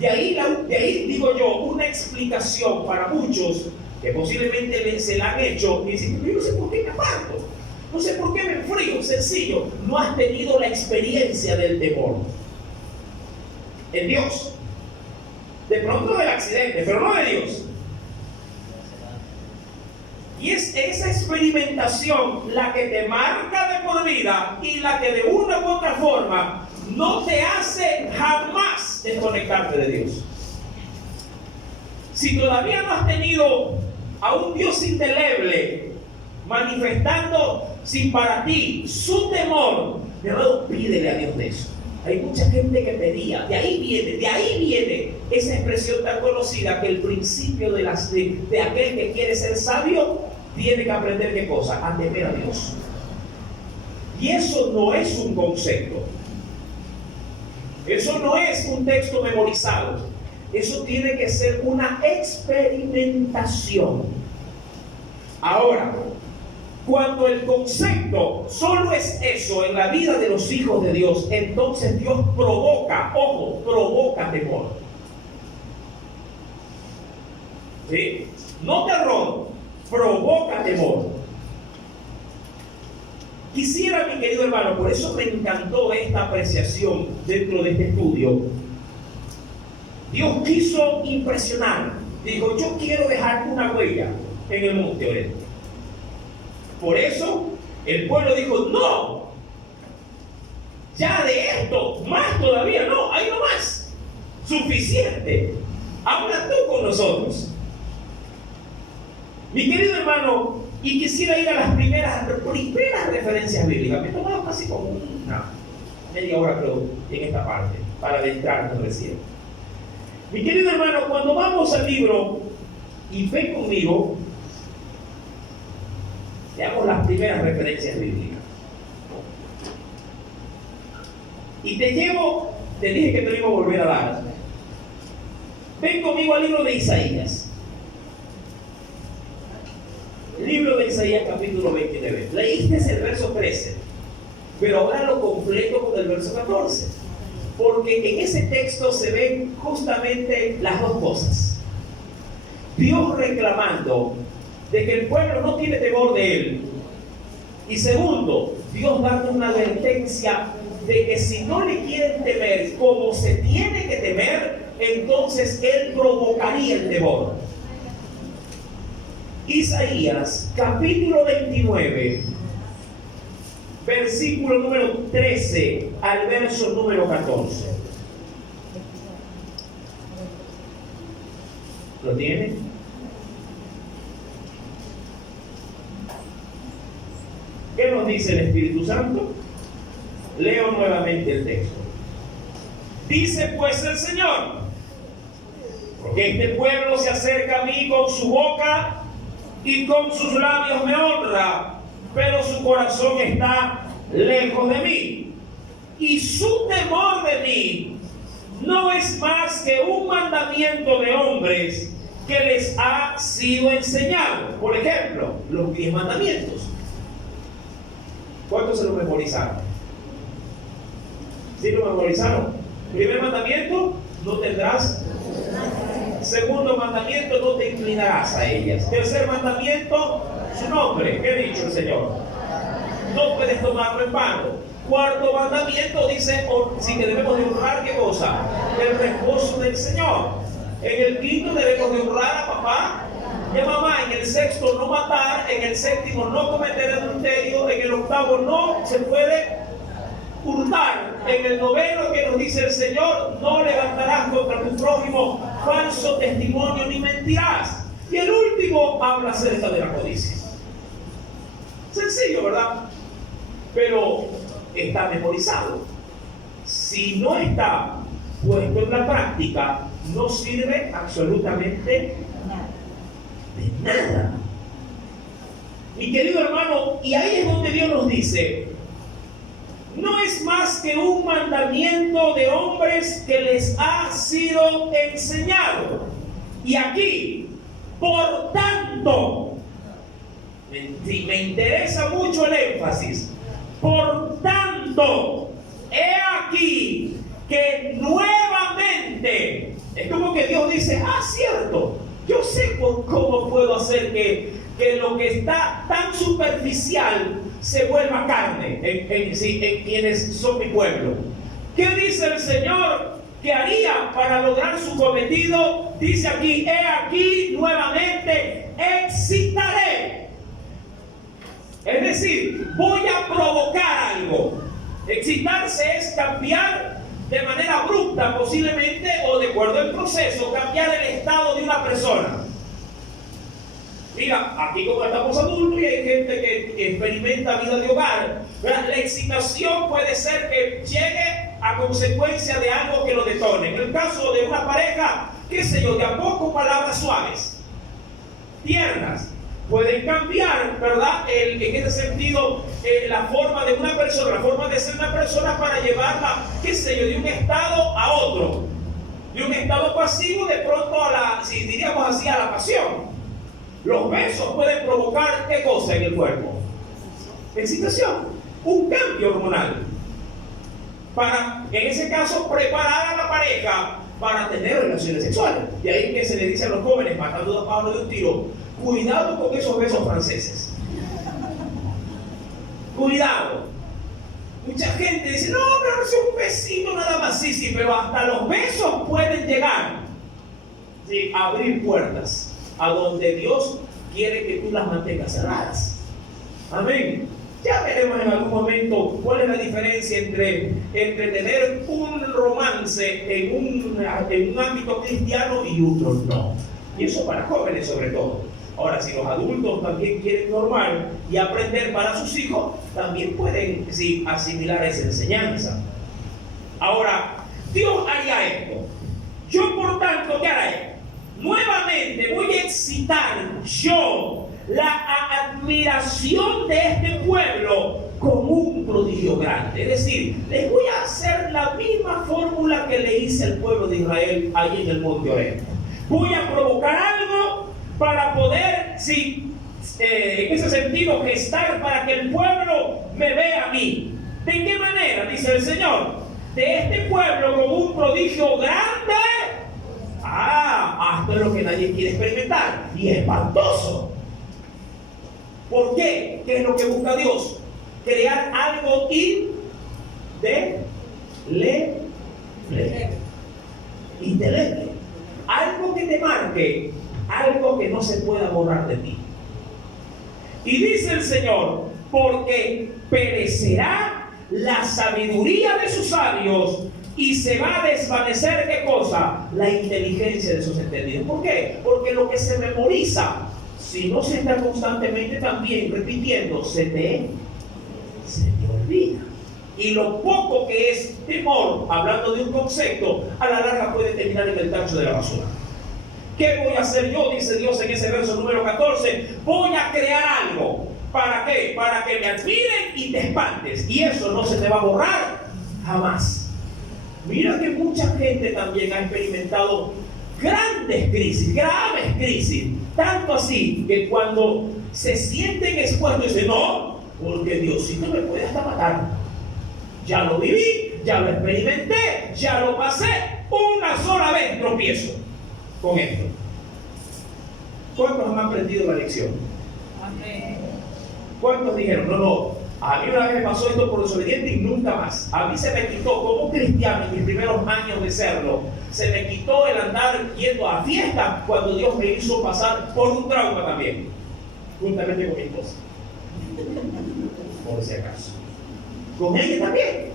De ahí digo yo, una explicación para muchos que posiblemente se la han hecho y dicen, yo no sé por qué me aparto, no sé por qué me enfrío. Sencillo, no has tenido la experiencia del temor en Dios. De pronto del accidente, pero no de Dios. Y es esa experimentación la que te marca de por vida y la que de una u otra forma no te hace jamás desconectarte de Dios. Si todavía no has tenido a un Dios indeleble manifestando sin para ti su temor, de nuevo pídele a Dios de eso. Hay mucha gente que pedía, de ahí viene esa expresión tan conocida, que el principio de aquel que quiere ser sabio tiene que aprender ¿qué cosa? A temer a Dios. Y eso no es un concepto, eso no es un texto memorizado, Eso tiene que ser una experimentación. Ahora, cuando el concepto solo es eso en la vida de los hijos de Dios, entonces Dios provoca, ojo, provoca temor. ¿Sí? No terror, provoca temor. Quisiera, mi querido hermano, por eso me encantó esta apreciación dentro de este estudio. Dios quiso impresionar. Dijo, yo quiero dejar una huella en el monte Oreb. Por eso el pueblo dijo, no, ya de esto, más todavía, no, hay no más, suficiente, habla tú con nosotros. Mi querido hermano, y quisiera ir a las primeras referencias bíblicas. Me he tomado casi como una media hora, creo, en esta parte, para adentrarnos recién. Mi querido hermano, cuando vamos al libro, y ven conmigo, veamos las primeras referencias bíblicas. Y te llevo, te dije que te lo iba a volver a dar. Ven conmigo al libro de Isaías. Libro de Isaías, capítulo 29. Leíste el verso 13, pero ahora lo completo con el verso 14. Porque en ese texto se ven justamente las dos cosas. Dios reclamando de que el pueblo no tiene temor de él. Y segundo, Dios dando una advertencia de que si no le quieren temer como se tiene que temer, entonces él provocaría el temor. Isaías, capítulo 29, versículo número 13 al verso número 14. ¿Lo tiene? ¿Qué nos dice el Espíritu Santo? Leo nuevamente el texto. Dice pues el Señor, porque este pueblo se acerca a mí con su boca y con sus labios me honra, pero su corazón está lejos de mí. Y su temor de mí no es más que un mandamiento de hombres que les ha sido enseñado. Por ejemplo, los 10 mandamientos. ¿Cuántos se lo memorizaron? ¿Sí lo memorizaron? Primer mandamiento, no tendrás. Segundo mandamiento, no te inclinarás a ellas. Tercer mandamiento, su nombre. ¿Qué ha dicho el Señor? No puedes tomarlo en vano. Cuarto mandamiento dice, sí, que debemos de honrar, ¿qué cosa? El reposo del Señor. En el quinto debemos de honrar a papá y a mamá. En el sexto, no matar. En el séptimo, no cometer adulterio. En el octavo, no se puede hurtar. En el noveno, que nos dice el Señor, no levantarás contra tu prójimo falso testimonio ni mentirás. Y el último habla acerca de la codicia. Sencillo, ¿verdad? Pero está memorizado. Si no está puesto en la práctica, no sirve absolutamente de nada. Mi querido hermano, y ahí es donde Dios nos dice, no es más que un mandamiento de hombres que les ha sido enseñado. Y aquí, por tanto, me interesa mucho el énfasis, por tanto, he aquí que nuevamente, es como que Dios dice, cierto, yo sé cómo puedo hacer que lo que está tan superficial se vuelva carne en quienes son mi pueblo. ¿Qué dice el Señor que haría para lograr su cometido? Dice aquí, he aquí nuevamente excitaré. Es decir, voy a provocar algo. Excitarse es cambiar de manera abrupta posiblemente, o de acuerdo al proceso, cambiar el estado de una persona. Mira, aquí como estamos adultos y hay gente que experimenta vida de hogar, ¿verdad? La excitación puede ser que llegue a consecuencia de algo que lo detone. En el caso de una pareja, qué sé yo, de a poco palabras suaves, tiernas, pueden cambiar, ¿verdad? En ese sentido, la forma de una persona, la forma de ser una persona para llevarla, qué sé yo, de un estado a otro. de un estado pasivo de pronto a la, si diríamos así, a la pasión. Los besos pueden provocar ¿qué cosa en el cuerpo? Excitación, un cambio hormonal. Para, en ese caso, preparar a la pareja para tener relaciones sexuales. De ahí que se le dice a los jóvenes, matando dos pájaros de un tiro, cuidado con esos besos franceses. Cuidado. Mucha gente dice, no, pero es un besito nada más. Sí, sí, pero hasta los besos pueden llegar, ¿sí?, a abrir puertas a donde Dios quiere que tú las mantengas cerradas. Amén. Ya veremos en algún momento cuál es la diferencia entre tener un romance en un ámbito cristiano y otro no. Y eso para jóvenes sobre todo. Ahora, si los adultos también quieren normar y aprender para sus hijos, también pueden, sí, asimilar esa enseñanza. Ahora, Dios haría esto. Yo, por tanto, ¿qué haré? Nuevamente voy a excitar yo la admiración de este pueblo con un prodigio grande. Es decir, les voy a hacer la misma fórmula que le hice al pueblo de Israel allí en el monte Horeb. Voy a provocar algo para poder, sí, en ese sentido, gestar para que el pueblo me vea a mí. ¿De qué manera? Dice el Señor. De este pueblo con un prodigio grande. Esto es lo que nadie quiere experimentar. Y espantoso. ¿Por qué? ¿Qué es lo que busca Dios? Crear algo indeleble. Algo que te marque, algo que no se pueda borrar de ti. Y dice el Señor, porque perecerá la sabiduría de sus sabios y se va a desvanecer, ¿qué cosa? La inteligencia de sus entendidos. ¿Por qué? Porque lo que se memoriza, si no se está constantemente también repitiendo, se te olvida. Y lo poco que es temor, hablando de un concepto, a la larga puede terminar en el tacho de la basura. ¿Qué voy a hacer yo? Dice Dios en ese verso número 14. Voy a crear algo. ¿Para qué? Para que me admiren y te espantes. Y eso no se te va a borrar jamás. Mira que mucha gente también ha experimentado grandes crisis, graves crisis. Tanto así que cuando se sienten expuestos dicen, no, porque Diosito me puede hasta matar. Ya lo viví, ya lo experimenté, ya lo pasé. Una sola vez tropiezo con esto. ¿Cuántos han aprendido la lección? Amén. ¿Cuántos dijeron, no, a mí una vez me pasó esto por desobediente y nunca más? A mí se me quitó, como cristiano en mis primeros años de serlo, se me quitó el andar yendo a fiestas cuando Dios me hizo pasar por un trauma también, juntamente con mi esposa, por si acaso. Con ella también.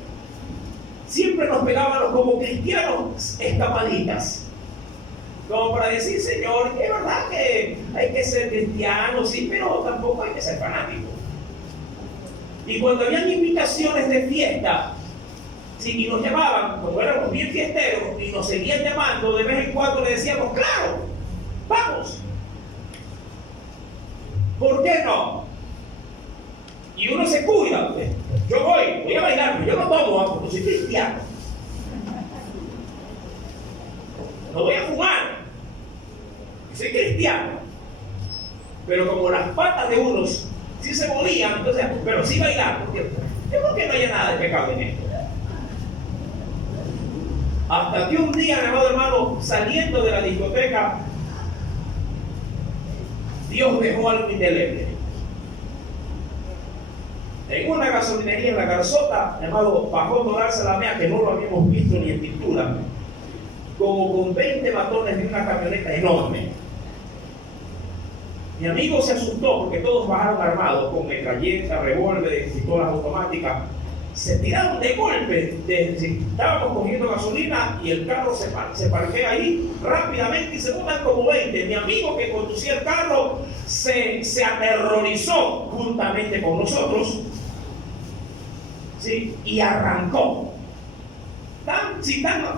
Siempre nos pegábamos como cristianos escapaditas. Como para decir, Señor, que es verdad que hay que ser cristiano, sí, pero tampoco hay que ser fanático. Y cuando habían invitaciones de fiesta, sí, y nos llamaban, como éramos bien fiesteros, y nos seguían llamando, de vez en cuando le decíamos, claro, vamos. ¿Por qué no? Y uno se cuida. Yo voy a bailar, pero yo no tomo, porque soy cristiano. No voy a fumar, soy cristiano. Pero como las patas de unos sí se movían, entonces, pero sí bailar, porque yo creo que no haya nada de pecado en esto. Hasta que un día, mi amado hermano, saliendo de la discoteca, Dios dejó algo indeleble. En una gasolinería en La Garzota, mi amado, bajó Doral Salamea, que no lo habíamos visto ni en pintura, como con 20 matones de una camioneta enorme. Mi amigo se asustó porque todos bajaron armados con metralletas, revólveres, pistolas automáticas. Se tiraron de golpe. Estábamos cogiendo gasolina y el carro se parquea ahí rápidamente y se montan como 20. Mi amigo que conducía el carro se aterrorizó juntamente con nosotros, ¿sí? Y arrancó. Tan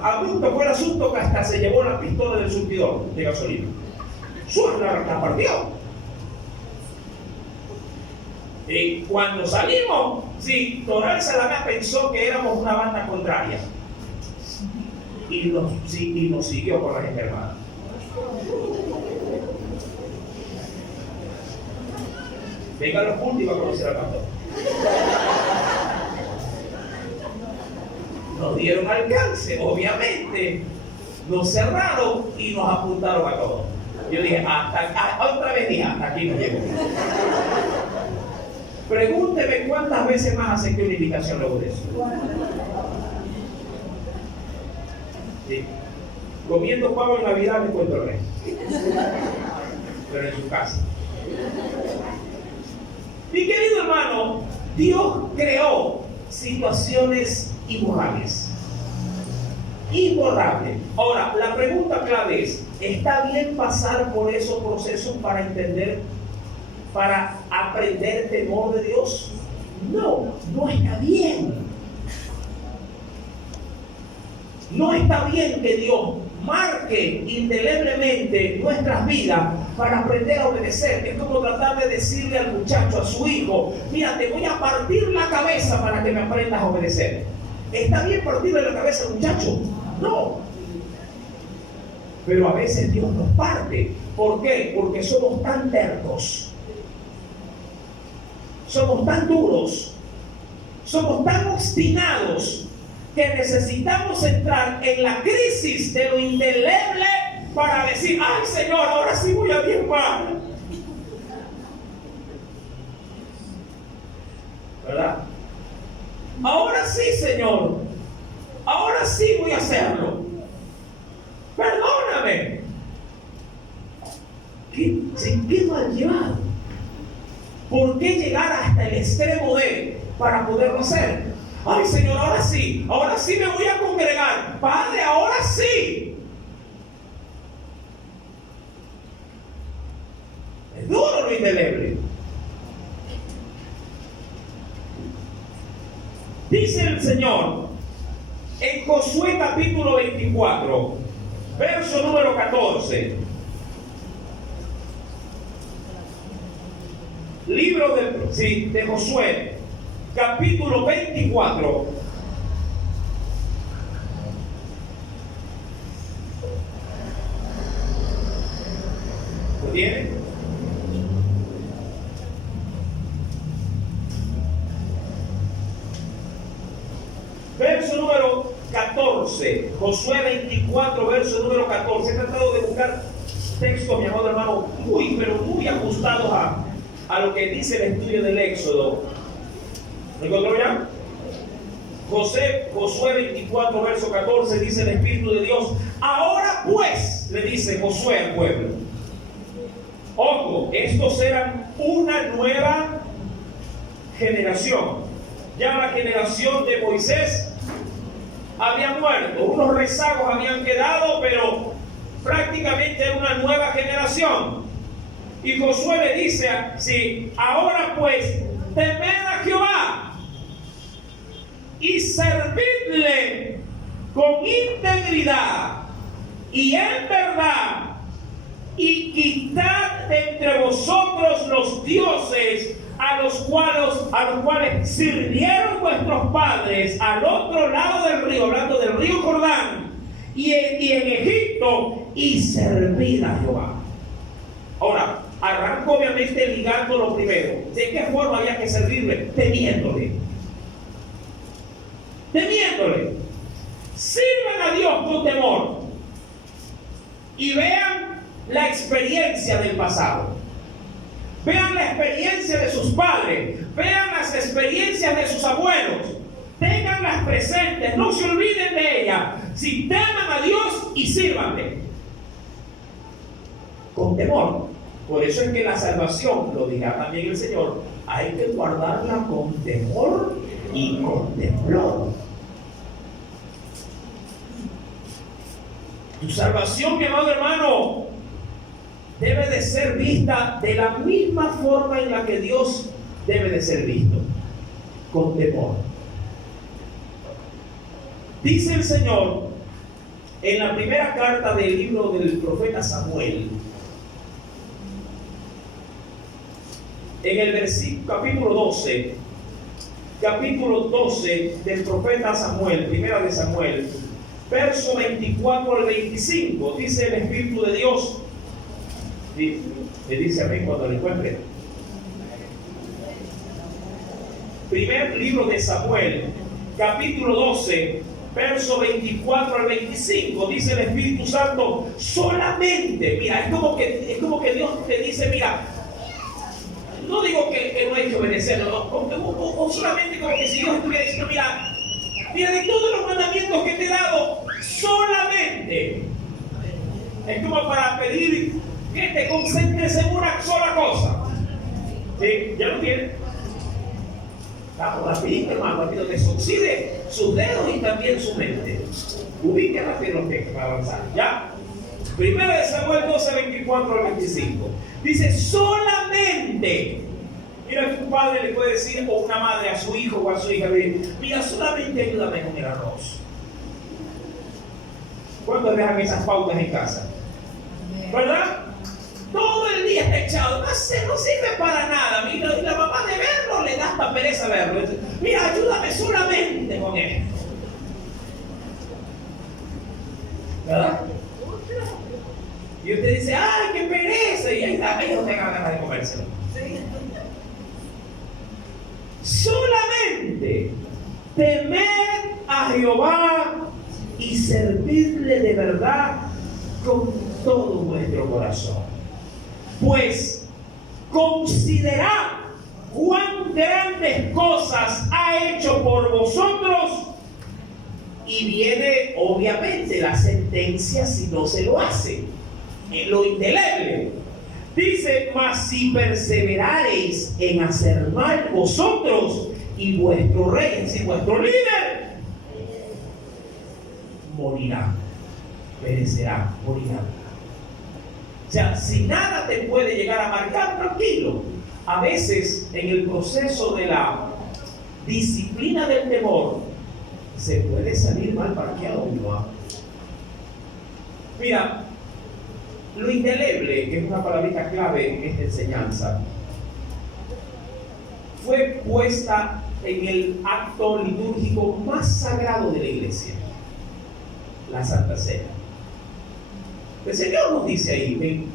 abrupto fue el asunto que hasta se llevó la pistola del surtidor de gasolina. La partió. Y cuando salimos, sí, Doral Salamea pensó que éramos una banda contraria. y nos siguió con las hermanas. Venga a los cultos y va a conocer al pastor. Nos dieron alcance, obviamente. Nos cerraron y nos apuntaron a todos. Yo dije, otra vez dije, hasta aquí nos llegó. Pregúnteme cuántas veces más acepté una invitación luego de eso. Sí. Comiendo pavo en Navidad me cuento el resto. Pero en su casa. Mi querido hermano, Dios creó situaciones imborrables. Imborrables. Ahora, la pregunta clave es, ¿está bien pasar por esos procesos para entender, para aprender temor de Dios? No, no está bien. No está bien que Dios marque indeleblemente nuestras vidas para aprender a obedecer. Es como tratar de decirle al muchacho, a su hijo, mira, te voy a partir la cabeza para que me aprendas a obedecer. ¿Está bien partirle la cabeza al muchacho? No. Pero a veces Dios nos parte. ¿Por qué? Porque somos tan tercos. Somos tan duros. Somos tan obstinados que necesitamos entrar en la crisis de lo indeleble para decir, ay Señor, ahora sí voy a diezmar. ¿Verdad? Ahora sí, Señor. Ahora sí voy a hacerlo. Perdóname. ¿Qué mal llevado? ¿Por qué llegar hasta el extremo de para poderlo hacer? Ay Señor, ahora sí me voy a congregar. Padre, ahora sí. Es duro lo indeleble. Dice el Señor en Josué capítulo 24, verso número 14. Libro de Josué, capítulo 24. ¿Lo tiene? Verso número 14. Josué 24, verso número 14. He tratado de buscar textos, mi amado hermano, pero muy ajustados a lo que dice el estudio del Éxodo. ¿Lo encontró ya? Josué 24, verso 14, dice el Espíritu de Dios. Ahora pues, le dice Josué al pueblo. Ojo, estos eran una nueva generación. Ya la generación de Moisés había muerto. Unos rezagos habían quedado, pero prácticamente era una nueva generación. Y Josué le dice, sí, ahora pues, temed a Jehová y servidle con integridad y en verdad, y quitad de entre vosotros los dioses a los cuales sirvieron vuestros padres al otro lado del río, hablando del río Jordán, y en Egipto, y servid a Jehová. Ahora, arranco obviamente ligando lo primero. ¿De qué forma había que servirle? Temiéndole. Sirvan a Dios con temor. Y vean la experiencia del pasado. Vean la experiencia de sus padres. Vean las experiencias de sus abuelos. Ténganlas presentes. No se olviden de ellas. Si teman a Dios y sírvanle. Con temor. Por eso es que la salvación, lo dirá también el Señor, hay que guardarla con temor y con temblor. Tu salvación, mi amado hermano, debe de ser vista de la misma forma en la que Dios debe de ser visto, con temor. Dice el Señor en la primera carta del libro del profeta Samuel, en el capítulo 12 del profeta Samuel, primera de Samuel, verso 24 al 25, dice el Espíritu de Dios. Me dice a mí cuando lo encuentre. Primer libro de Samuel, capítulo 12, verso 24 al 25, dice el Espíritu Santo, solamente, mira, es como que Dios te dice, mira, no digo que no hay que obedecerlo, o solamente como que si Dios estuviera diciendo, mira, de todos los mandamientos que te he dado, solamente, es como para pedir que te concentres en una sola cosa. ¿Sí? ¿Ya lo tienes? Vamos, rapidito, hermano, rápido, desoxide sus dedos y también su mente. Ubique rápido los textos para avanzar. ¿Ya? Primera de Samuel 12, 24 al 25. Dice, solamente. Mira que un padre le puede decir, o una madre a su hijo o a su hija, mira, solamente ayúdame con el arroz. ¿Cuántos dejan esas pautas en casa? ¿Verdad? Todo el día está echado, no sirve para nada. Mira, la mamá de verlo le da hasta pereza verlo. Mira, ayúdame solamente con esto. ¿Verdad? Y usted dice, ¡ay, qué pereza! Y ahí está, ahí no tenga ganas de comérselo. Solamente temed a Jehová y servirle de verdad con todo vuestro corazón. Pues considerad cuán grandes cosas ha hecho por vosotros, y viene obviamente la sentencia si no se lo hace, en lo indeleble. Dice, mas si perseverareis en hacer mal vosotros y vuestro rey, es decir, vuestro líder, morirá, perecerá, morirá. O sea, si nada te puede llegar a marcar, tranquilo. A veces en el proceso de la disciplina del temor se puede salir mal parqueado uno. Mira, lo indeleble, que es una palabrita clave en esta enseñanza, fue puesta en el acto litúrgico más sagrado de la iglesia, la Santa Cena. El Señor nos dice ahí,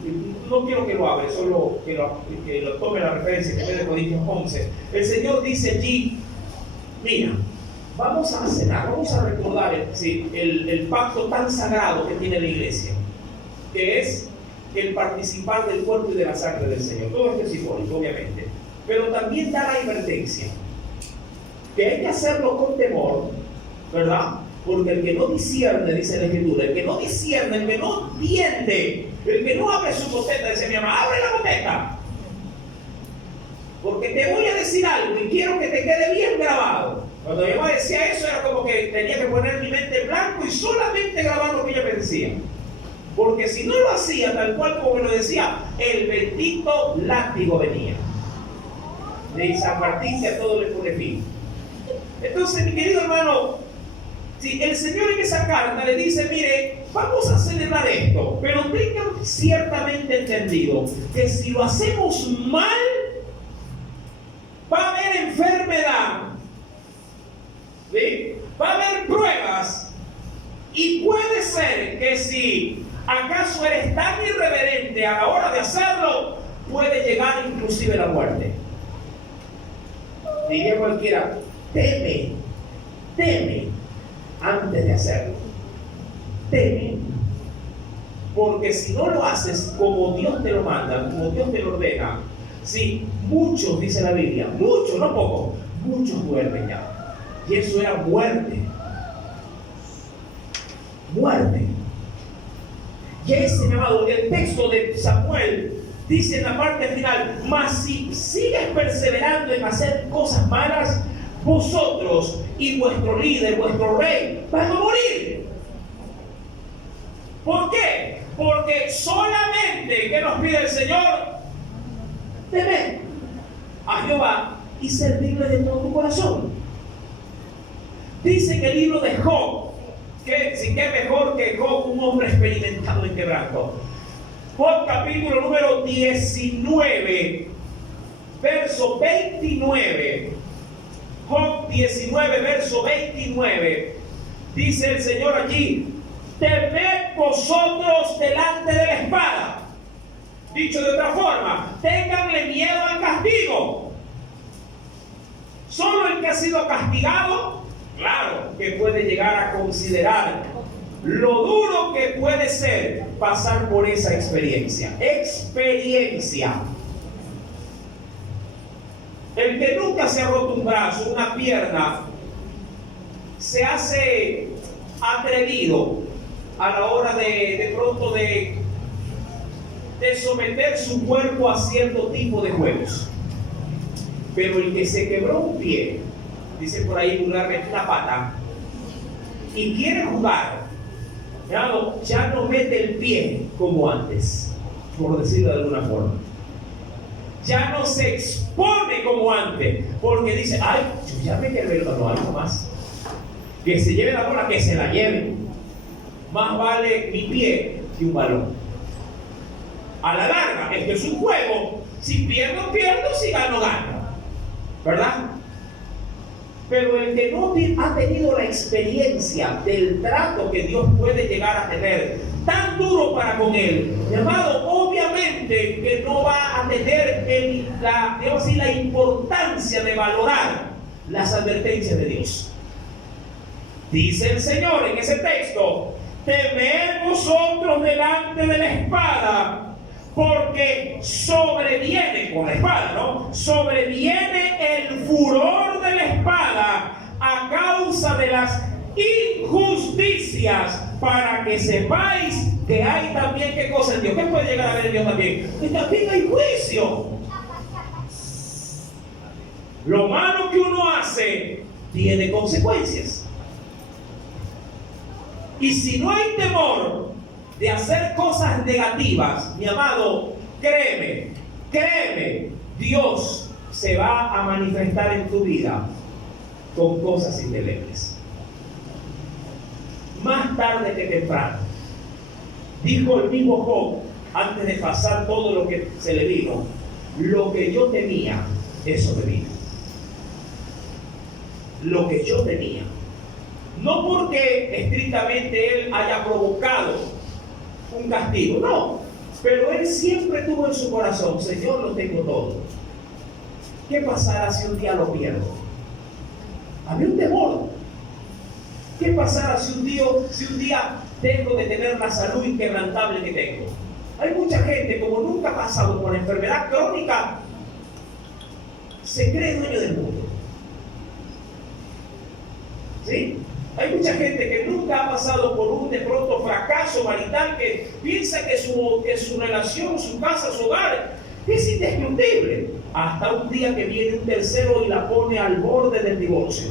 no quiero que lo hable, solo que lo tome la referencia en 1 Corintios 11. El Señor dice allí, mira, vamos a cenar, vamos a recordar el pacto tan sagrado que tiene la iglesia, que es el participar del cuerpo y de la sangre del Señor. Todo esto es simbólico, obviamente, pero también da la advertencia que hay que hacerlo con temor, ¿verdad? Porque el que no discierne, dice la Escritura, el que no discierne, el que no entiende, el que no abre su boteta, dice mi mamá, abre la boteta, porque te voy a decir algo y quiero que te quede bien grabado. Cuando mi mamá decía eso, era como que tenía que poner mi mente en blanco y solamente grabar lo que ella me decía, porque si no lo hacía tal cual como me lo decía, el bendito látigo venía. De San Martín, que a todo le pone fin. Entonces, mi querido hermano, si el Señor en esa carta le dice, mire, vamos a celebrar esto, pero tengan ciertamente entendido que si lo hacemos mal, va a haber enfermedad, ¿sí? Va a haber pruebas, y puede ser que si acaso eres tan irreverente a la hora de hacerlo, puede llegar inclusive la muerte. Diría cualquiera, teme antes de hacerlo. Teme. Porque si no lo haces como Dios te lo manda, como Dios te lo ordena, si muchos, dice la Biblia, muchos, no pocos, muchos duermen ya. Y eso era muerte. Muerte. Y ese llamado, el texto de Samuel dice en la parte final, mas si sigues perseverando en hacer cosas malas, vosotros y vuestro líder, vuestro rey, van a morir. ¿Por qué? Porque solamente, ¿qué nos pide el Señor? Temed a Jehová y servirle de todo tu corazón. Dice en el libro de Job, que si que mejor que Job, un hombre experimentado en quebranto. Job capítulo número 19, verso 29. Job 19, verso 29. Dice el Señor allí: temed vosotros delante de la espada. Dicho de otra forma, ténganle miedo al castigo. Solo el que ha sido castigado, claro, que puede llegar a considerar lo duro que puede ser pasar por esa experiencia. Experiencia. El que nunca se ha roto un brazo, una pierna, se hace atrevido a la hora de pronto de someter su cuerpo a cierto tipo de juegos. Pero el que se quebró un pie, dice por ahí vulgarmente una pata, y quiere jugar, ya no mete el pie como antes, por decirlo de alguna forma. Ya no se expone como antes, porque dice: ay, yo ya me quebré, no, algo más. Que se lleve la bola, que se la lleve. Más vale mi pie que un balón. A la larga, esto es un juego. Si pierdo, pierdo, si gano, gano. ¿Verdad? Pero el que no ha tenido la experiencia del trato que Dios puede llegar a tener, tan duro para con él, mi amado, obviamente que no va a tener la importancia de valorar las advertencias de Dios. Dice el Señor en ese texto: temed vosotros delante de la espada, porque sobreviene, con la espada, ¿no? Sobreviene el furor de la espada a causa de las injusticias, para que sepáis que hay también, ¿qué cosa en Dios? ¿Qué puede llegar a ver en Dios también? Que también hay juicio. Lo malo que uno hace tiene consecuencias. Y si no hay temor de hacer cosas negativas, mi amado, créeme, Dios se va a manifestar en tu vida con cosas indelebles. Más tarde que temprano. Dijo el mismo Job, antes de pasar todo lo que se le vino: lo que yo temía, eso me vino. Lo que yo temía. No porque estrictamente él haya provocado un castigo, no. Pero él siempre tuvo en su corazón: Señor, lo tengo todo. ¿Qué pasará si un día lo pierdo? Había un temor. ¿Qué pasará si un día tengo de tener la salud inquebrantable que tengo? Hay mucha gente, como nunca ha pasado por enfermedad crónica, se cree dueño del mundo. ¿Sí? Hay mucha gente que nunca ha pasado por un de pronto fracaso marital, que piensa que su relación, su casa, su hogar es indiscutible, hasta un día que viene un tercero y la pone al borde del divorcio.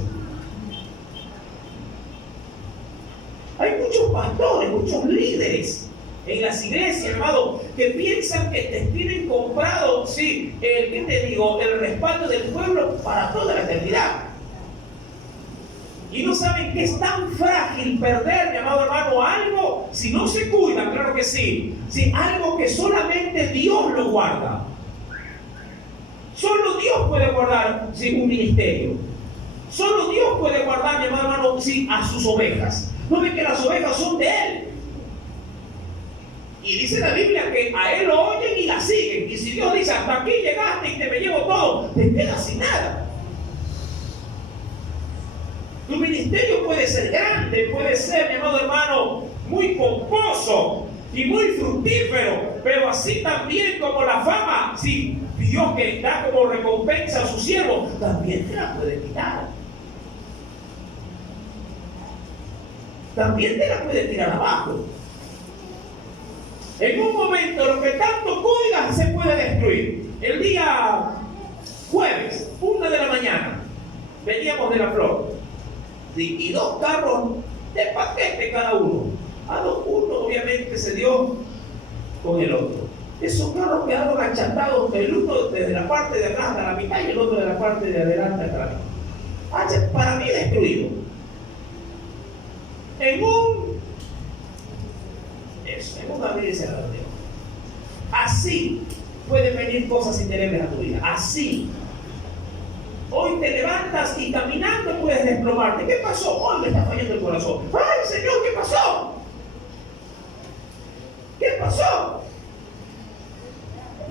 Hay muchos pastores, muchos líderes en las iglesias, hermano, que piensan que te tienen comprado, sí, el respaldo del pueblo para toda la eternidad. Y no saben que es tan frágil perder, mi amado hermano, algo, si no se cuida, claro que sí, algo que solamente Dios lo guarda. Solo Dios puede guardar un ministerio. Solo Dios puede guardar, mi amado hermano, a sus ovejas. No ve que las ovejas son de Él. Y dice la Biblia que a Él lo oyen y la siguen. Y si Dios dice: hasta aquí llegaste y te me llevo todo, te quedas sin nada. Tu ministerio puede ser grande, puede ser, mi amado hermano, muy pomposo y muy fructífero, pero así también como la fama, sí, Dios que da como recompensa a su siervo, también te la puede quitar. También te la puede tirar abajo. En un momento lo que tanto cuidas se puede destruir. El día jueves, 1 de la mañana, veníamos de La Flor, y 2 carros de paquete cada uno. Uno obviamente se dio con el otro. Esos carros quedaron achatados, el uno desde la parte de atrás hasta la mitad y el otro de la parte de adelante hasta la mitad. Para mí destruido. En un abrir y cerrar de ojos. Así pueden venir cosas indelebles a tu vida. Así. Hoy te levantas y caminando puedes desplomarte. ¿Qué pasó? Hoy me está fallando el corazón. ¡Ay, Señor, qué pasó! ¿Qué pasó?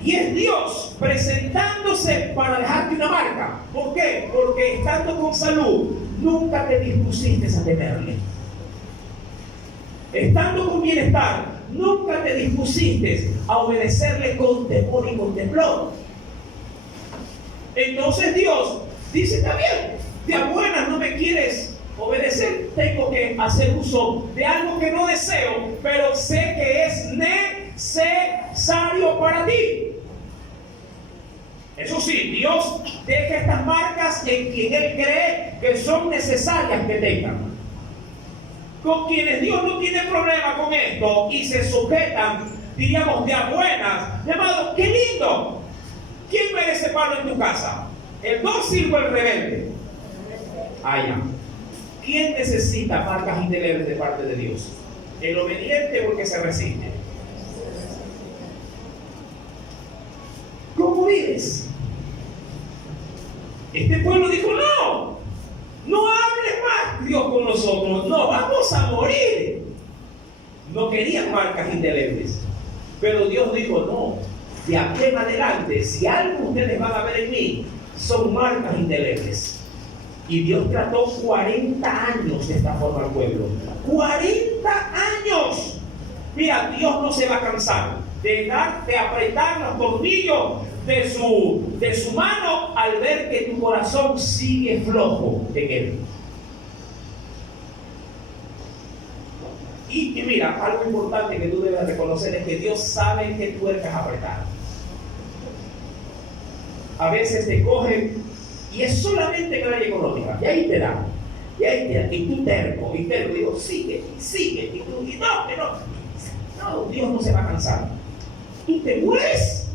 Y es Dios presentándose para dejarte una marca. ¿Por qué? Porque estando con salud, nunca te dispusiste a temerle. Estando con bienestar, nunca te dispusiste a obedecerle con temor y con temblor. Entonces Dios dice, está bien, de a buenas no me quieres obedecer, tengo que hacer uso de algo que no deseo, pero sé que es necesario para ti. Eso sí, Dios deja estas marcas en quien Él cree que son necesarias que tengan. Con quienes Dios no tiene problema con esto y se sujetan, diríamos, de a buenas. Llamado, ¡qué lindo! ¿Quién merece palo en tu casa? ¿El dócil o el rebelde? Ya. ¿Quién necesita marcas indelebles de parte de Dios? ¿El obediente o el que se resiste? ¿Cómo vives? Este pueblo dijo, no hables más Dios con nosotros, no, vamos a morir. No querían marcas indelebles, pero Dios dijo, no, de aquí en adelante, si algo ustedes van a ver en mí, son marcas indelebles. Y Dios trató 40 años de esta forma al pueblo. 40 años. Mira, Dios no se va a cansar de apretar los tornillos de su mano al ver que tu corazón sigue flojo en Él. Y mira, algo importante que tú debes reconocer es que Dios sabe que tuercas apretar. A veces te cogen y es solamente en la área económica, y ahí te da, y tú terco, digo, sigue, y tú, no, Dios no se va a cansar. Y te mueres,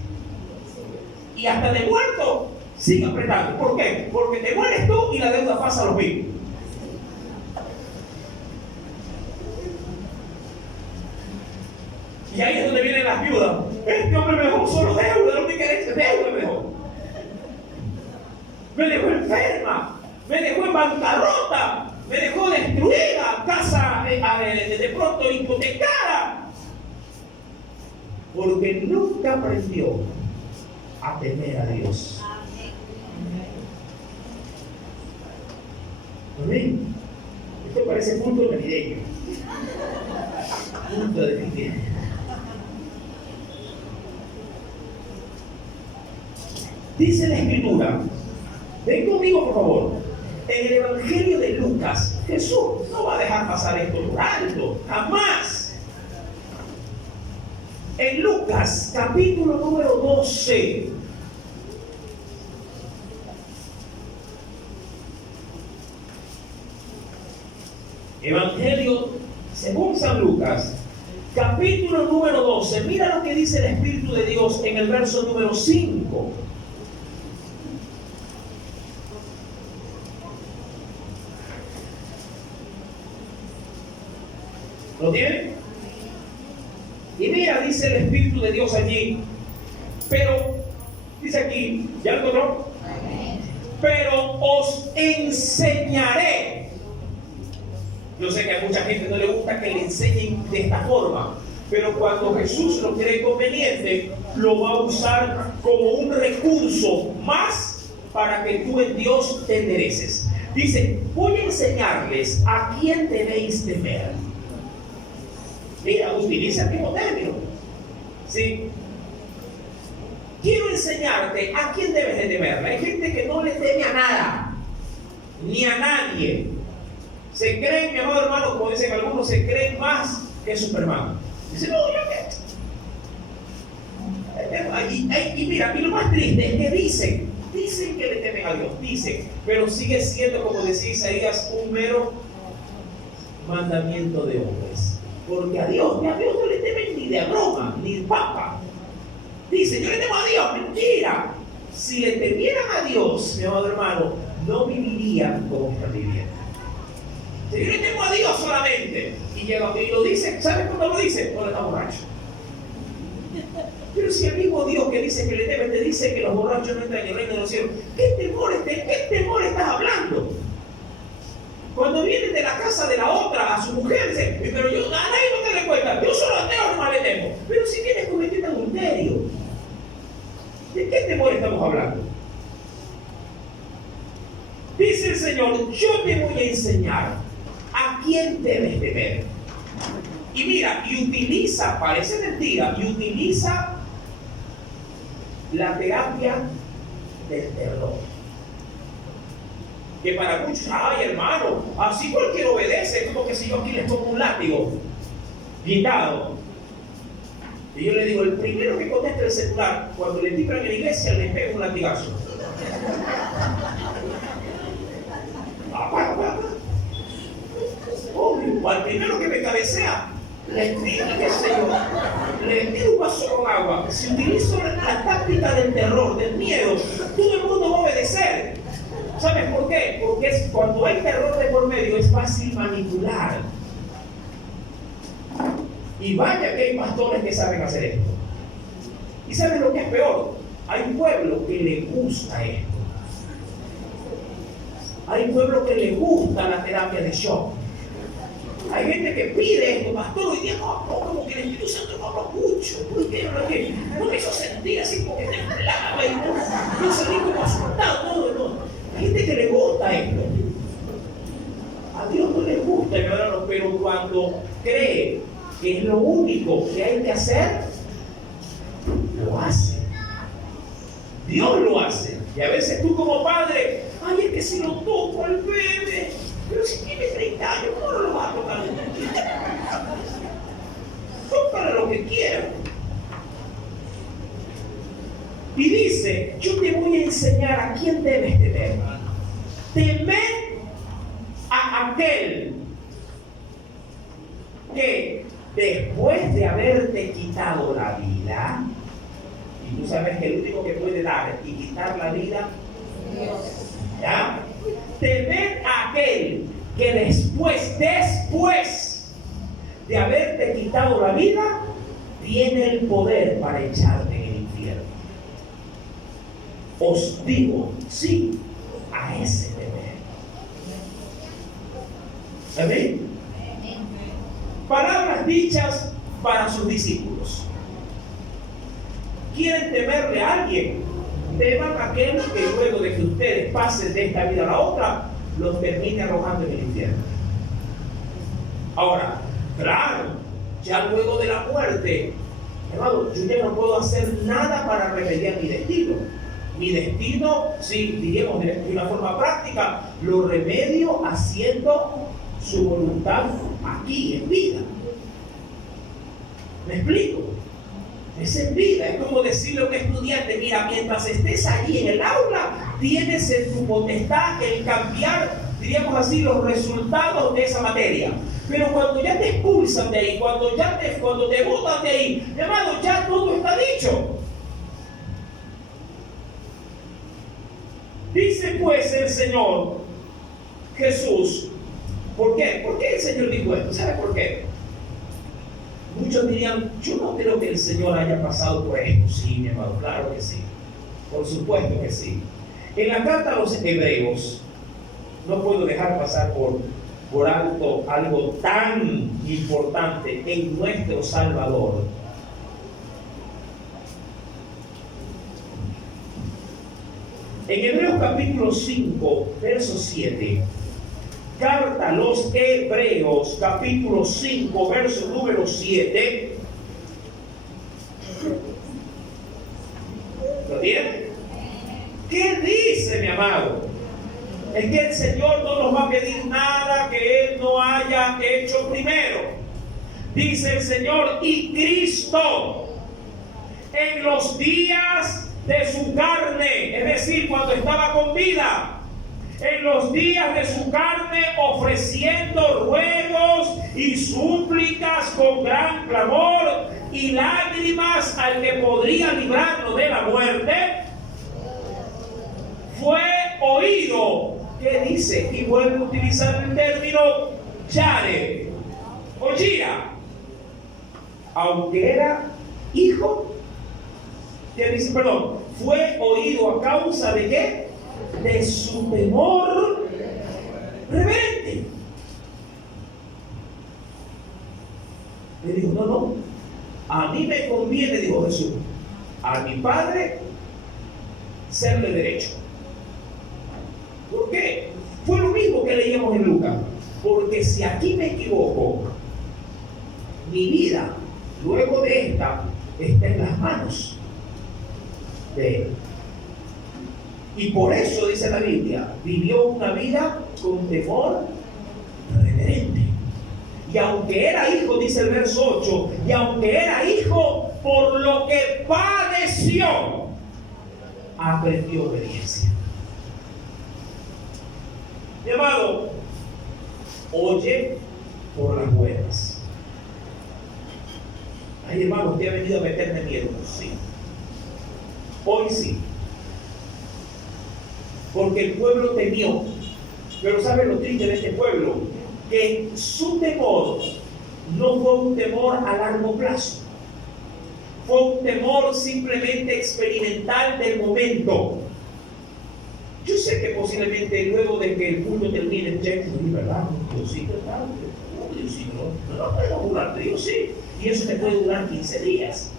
y hasta de muerto sigue apretando. ¿Por qué? Porque te mueres tú y la deuda pasa a los vivos. Y ahí es donde vienen las viudas. Este hombre me dejó solo deuda, lo que querés, deuda me dejó. Me dejó enferma, me dejó en bancarrota, me dejó destruida, casa de pronto hipotecada. Porque nunca aprendió a temer a Dios. Amén. Esto parece punto navideño. Punto de navideño. Dice la Escritura, ven conmigo por favor, en el Evangelio de Lucas, Jesús no va a dejar pasar esto por alto, jamás. En Lucas, capítulo número 12, Evangelio según San Lucas, capítulo número 12, mira lo que dice el Espíritu de Dios en el verso número 5. ¿Lo tienen? Y mira, dice el Espíritu de Dios allí, pero, dice aquí, ¿ya lo encontró? Pero os enseñaré. Yo sé que a mucha gente no le gusta que le enseñen de esta forma, pero cuando Jesús lo cree conveniente, lo va a usar como un recurso más para que tú en Dios te endereces. Dice, voy a enseñarles a quién debéis temer. Mira, utiliza el mismo término. ¿Sí? Quiero enseñarte a quién debes de temer. Hay gente que no le teme a nada, ni a nadie. Se creen, mi amado hermano, como dicen algunos, se creen más que Superman. Dice, no, yo qué. Y mira, y lo más triste es que dicen que le temen a Dios, dicen, pero sigue siendo, como decía Isaías, un mero mandamiento de hombres. Porque a Dios no le temen ni de broma, ni de papa. Dice, yo le temo a Dios, mentira. Si le temieran a Dios, mi amado hermano, no vivirían como están viviendo. Si yo le temo a Dios solamente, y lo dice, ¿sabes cuándo lo dice? Cuando está borracho. Yo pero si el mismo Dios que dice que le debe te dice que los borrachos no entran en el reino de los cielos, ¿qué temor estás hablando? Cuando vienes de la casa de la otra a su mujer, dice, pero yo a nadie no te le cuenta, yo solo a Dios no le temo. Pero si vienes cometiendo adulterio, ¿de qué temor estamos hablando? Dice el Señor, yo te voy a enseñar a quién debes temer. Y mira, y utiliza, parece mentira, y utiliza la terapia del terror. Que para muchos, ay hermano, así cualquiera obedece, como que si yo aquí les pongo un látigo guindado. Y yo le digo, el primero que conteste el celular, cuando le timbran en la iglesia, le pega un latigazo. O al primero que me cabecea, le tiro, qué sé yo, le tiro un vaso con agua. Si utilizo la táctica del terror, del miedo, todo el mundo va a obedecer. ¿Sabes por qué? Porque cuando hay terror de por medio es fácil manipular. Y vaya que hay pastores que saben hacer esto. ¿Y sabes lo que es peor? Hay un pueblo que le gusta esto. Hay un pueblo que le gusta la terapia de shock. Hay gente que pide esto, pastor, hoy día no, como que el Espíritu Santo no habla mucho. ¿Por qué? No me hizo sentir así porque temblaba y no salí como asustado. No. Hay gente que le gusta esto. A Dios no le gusta, hermano, pero cuando cree que es lo único que hay que hacer, lo hace. Dios lo hace. Y a veces tú como padre, ay, es que si lo toco al bebé, pero si tiene 30 años, ¿cómo no lo vas a tocar? Tócale lo que quieras. Y dice, yo te voy a enseñar a quién debes temer. Temer a aquel que después de haberte quitado la vida, y tú sabes que el único que puede dar y quitar la vida, ¿ya? Temer a aquel que después de haberte quitado la vida, tiene el poder para echarte en el infierno. Os digo, sí, a ese temer. ¿Amén? Palabras dichas para sus discípulos. ¿Quieren temerle a alguien? Teman a aquel que luego de que ustedes pasen de esta vida a la otra, los termine arrojando en el infierno. Ahora, claro, ya luego de la muerte, hermano, yo ya no puedo hacer nada para remediar mi destino. Mi destino, sí, diríamos de una forma práctica, lo remedio haciendo su voluntad aquí, en vida. ¿Me explico? Es en vida, es como decirle a un estudiante, mira, mientras estés allí en el aula, tienes en tu potestad el cambiar, diríamos así, los resultados de esa materia. Pero cuando ya te expulsan de ahí, cuando te botan de ahí, hermano, ya todo está dicho. Dice pues el Señor Jesús, ¿por qué? ¿Por qué el Señor dijo esto? ¿Sabe por qué? Muchos dirían, yo no creo que el Señor haya pasado por esto. Sí, mi hermano, claro que sí. Por supuesto que sí. En la carta a los Hebreos, no puedo dejar pasar por alto algo tan importante en nuestro Salvador. En Hebreos capítulo 5, verso 7. Carta a los Hebreos, capítulo 5, verso número 7. ¿Lo tienen? ¿Qué dice, mi amado? Es que el Señor no nos va a pedir nada que Él no haya hecho primero. Dice el Señor, y Cristo en los días de su carne, es decir, cuando estaba con vida, en los días de su carne, ofreciendo ruegos y súplicas con gran clamor y lágrimas al que podría librarlo de la muerte, fue oído. ¿Qué dice? Y vuelve a utilizar el término yare o gira. Aunque era hijo Que dice, perdón, fue oído a causa de ¿qué? De su temor reverente. Le dijo, no, no, a mí me conviene, dijo Jesús, a mi Padre serle derecho. ¿Por qué? Fue lo mismo que leíamos en Lucas. Porque si aquí me equivoco, mi vida, luego de esta, está en las manos de Él. Y por eso, dice la Biblia, vivió una vida con temor reverente. Y aunque era hijo, dice el verso 8, y aunque era hijo, por lo que padeció, aprendió obediencia. Mi amado, oye por las buenas. Ay, hermano, usted ha venido a meterme miedo. Sí. Hoy sí. Porque el pueblo temió. Pero ¿sabe lo triste de este pueblo? Que su temor no fue un temor a largo plazo. Fue un temor simplemente experimental del momento. Yo sé que posiblemente luego de que el culto termine, ¿verdad? Diosito, ¿verdad? Diosito, no puedo durar, Dios sí. Y eso te puede durar 15 días.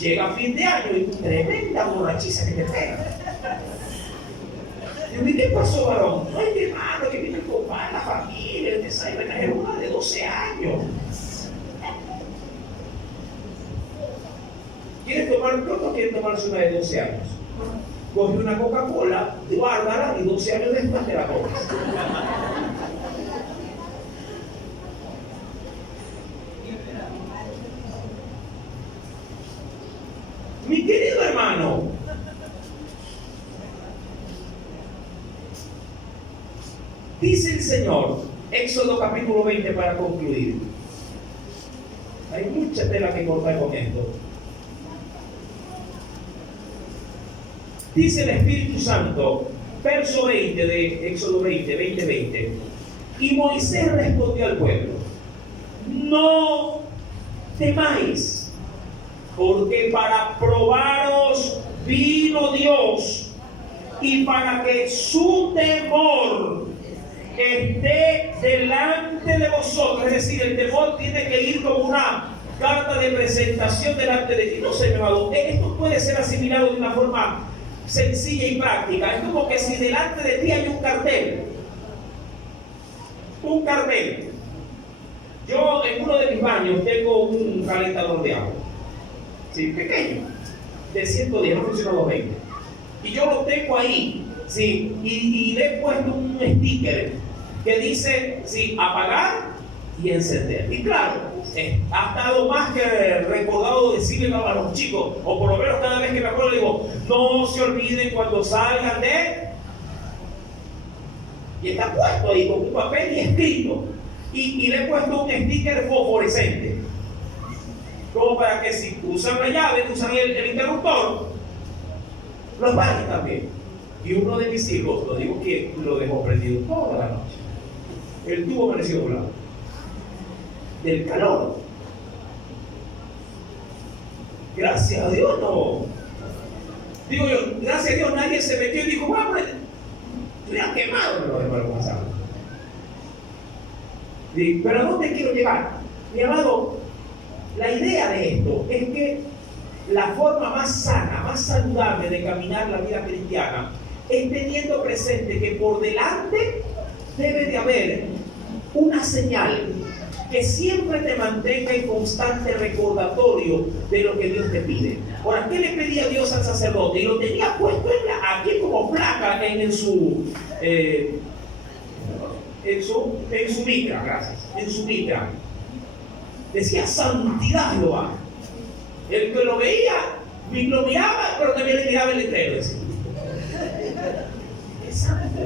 Llega fin de año y tremenda borrachiza que te pega. ¿Y qué pasó, varón? No, mi hermano, que viene el papá, la familia, te sale a una de 12 años. ¿Quieres tomar pronto o quieres tomarse una de 12 años? Coge una Coca-Cola, guárdala y 12 años después te la comes. Mi querido hermano, dice el Señor, Éxodo capítulo 20 para concluir. Hay mucha tela que cortar con esto. Dice el Espíritu Santo, verso 20 de Éxodo 20. Y Moisés respondió al pueblo, no temáis, porque para probaros vino Dios, y para que su temor esté delante de vosotros. Es decir, el temor tiene que ir como una carta de presentación delante de ti. No sé, mi amado, esto puede ser asimilado de una forma sencilla y práctica. Es como que si delante de ti hay un cartel. Un cartel. Yo en uno de mis baños tengo un calentador de agua. Sí, pequeño. De 110, no funciona 220. Y yo lo tengo ahí. Sí, y le he puesto un sticker que dice, sí, apagar y encender. Y claro, ha estado más que recordado decirle a los chicos, o por lo menos cada vez que me acuerdo digo, no se olviden cuando salgan de... Y está puesto ahí con un papel y escrito. Y le he puesto un sticker fosforescente. Como para que si usan la llave, usan el interruptor, lo apaguen también. Y uno de mis hijos, lo digo que lo dejó prendido toda la noche. El tubo amaneció doblado. Del calor. Gracias a Dios no. Digo yo, gracias a Dios nadie se metió y dijo, vamos, estoy quemado los hermanos pasados. Pero ¿a dónde quiero llegar? Mi amado, la idea de esto es que la forma más sana, más saludable de caminar la vida cristiana es teniendo presente que por delante debe de haber una señal que siempre te mantenga en constante recordatorio de lo que Dios te pide. Ahora, ¿qué le pedía Dios al sacerdote? Y lo tenía puesto aquí como placa en su mitra, gracias, en su mitra. Decía santidad Jehová. El que lo veía, lo miraba, pero también le miraba el letrero. Es santo,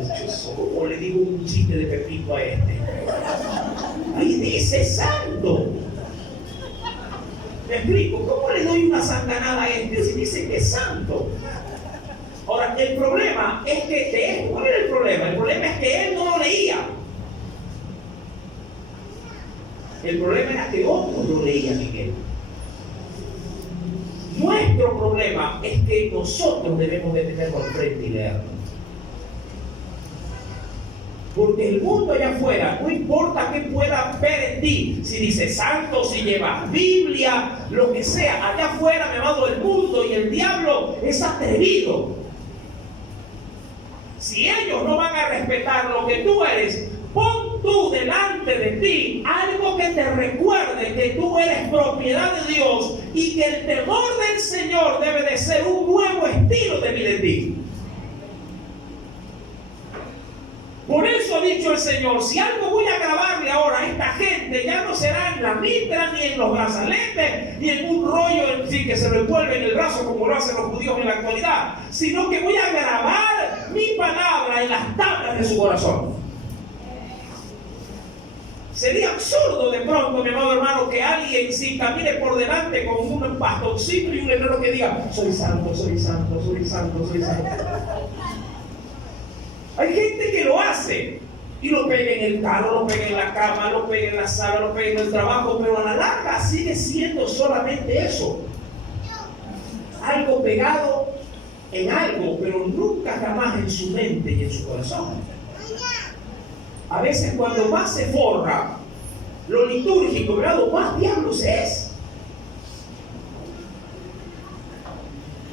¿cómo le digo un chiste de Pepito a este? Ahí dice santo. Me explico, ¿cómo le doy una santanada a este si dice que es santo? Ahora, el problema es que ¿cuál era el problema? El problema es que él no lo leía. El problema era que otros lo leían en él. Nuestro problema es que nosotros debemos de tenerlo al frente y leerlo. Porque el mundo allá afuera, no importa qué pueda ver en ti, si dices santo, si llevas Biblia, lo que sea, allá afuera, mi amado, el mundo y el diablo es atrevido. Si ellos no van a respetar lo que tú eres, pon tú delante de ti algo que te recuerde que tú eres propiedad de Dios y que el temor del Señor debe de ser un nuevo estilo de vida en ti. Por eso ha dicho el Señor, si algo voy a grabarle ahora a esta gente, ya no será en la mitra, ni en los brazaletes, ni en un rollo en sí que se revuelve en el brazo como lo hacen los judíos en la actualidad, sino que voy a grabar mi palabra en las tablas de su corazón. Sería absurdo de pronto, mi amado hermano, que alguien si camine por delante con un bastoncito y un letrero que diga, soy santo, soy santo, soy santo, soy santo. Hay gente que lo hace y lo pega en el carro, lo pega en la cama, lo pega en la sala, lo pega en el trabajo, pero a la larga sigue siendo solamente eso. Algo pegado en algo, pero nunca jamás en su mente y en su corazón. A veces cuando más se forra lo litúrgico, más diablos es.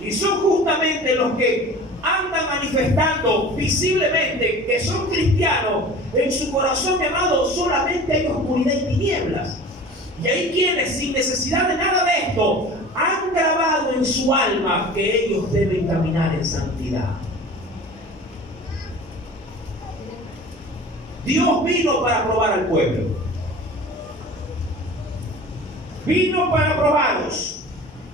Y son justamente los que andan manifestando visiblemente que son cristianos. En su corazón, mi amado, solamente hay oscuridad y tinieblas. Y hay quienes, sin necesidad de nada de esto, han grabado en su alma que ellos deben caminar en santidad. Dios vino para probar al pueblo. Vino para probaros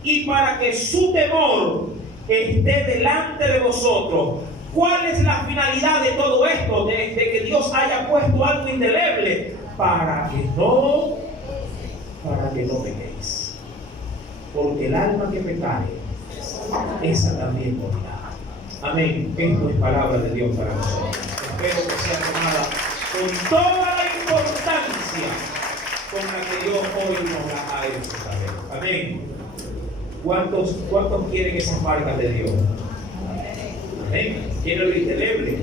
y para que su temor esté delante de vosotros. ¿Cuál es la finalidad de todo esto? De que Dios haya puesto algo indeleble para que no pequéis. Porque el alma que pecare, esa también morirá. Amén. Esto es palabra de Dios para nosotros. Espero que sea tomada con toda la importancia con la que Dios hoy nos la ha hecho saber. Amén. ¿Cuántos quieren esas marcas de Dios? Amén. ¿Quieren lo indeleble?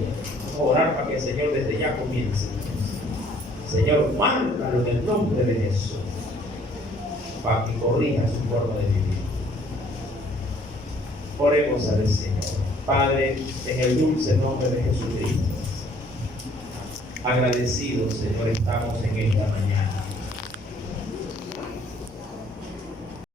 Vamos a orar para que el Señor desde ya comience. Señor, márcalo en el nombre de Jesús, para que corrija su forma de vivir. Oremos al Señor. Padre, en el dulce nombre de Jesucristo, agradecidos, Señor, estamos en esta mañana.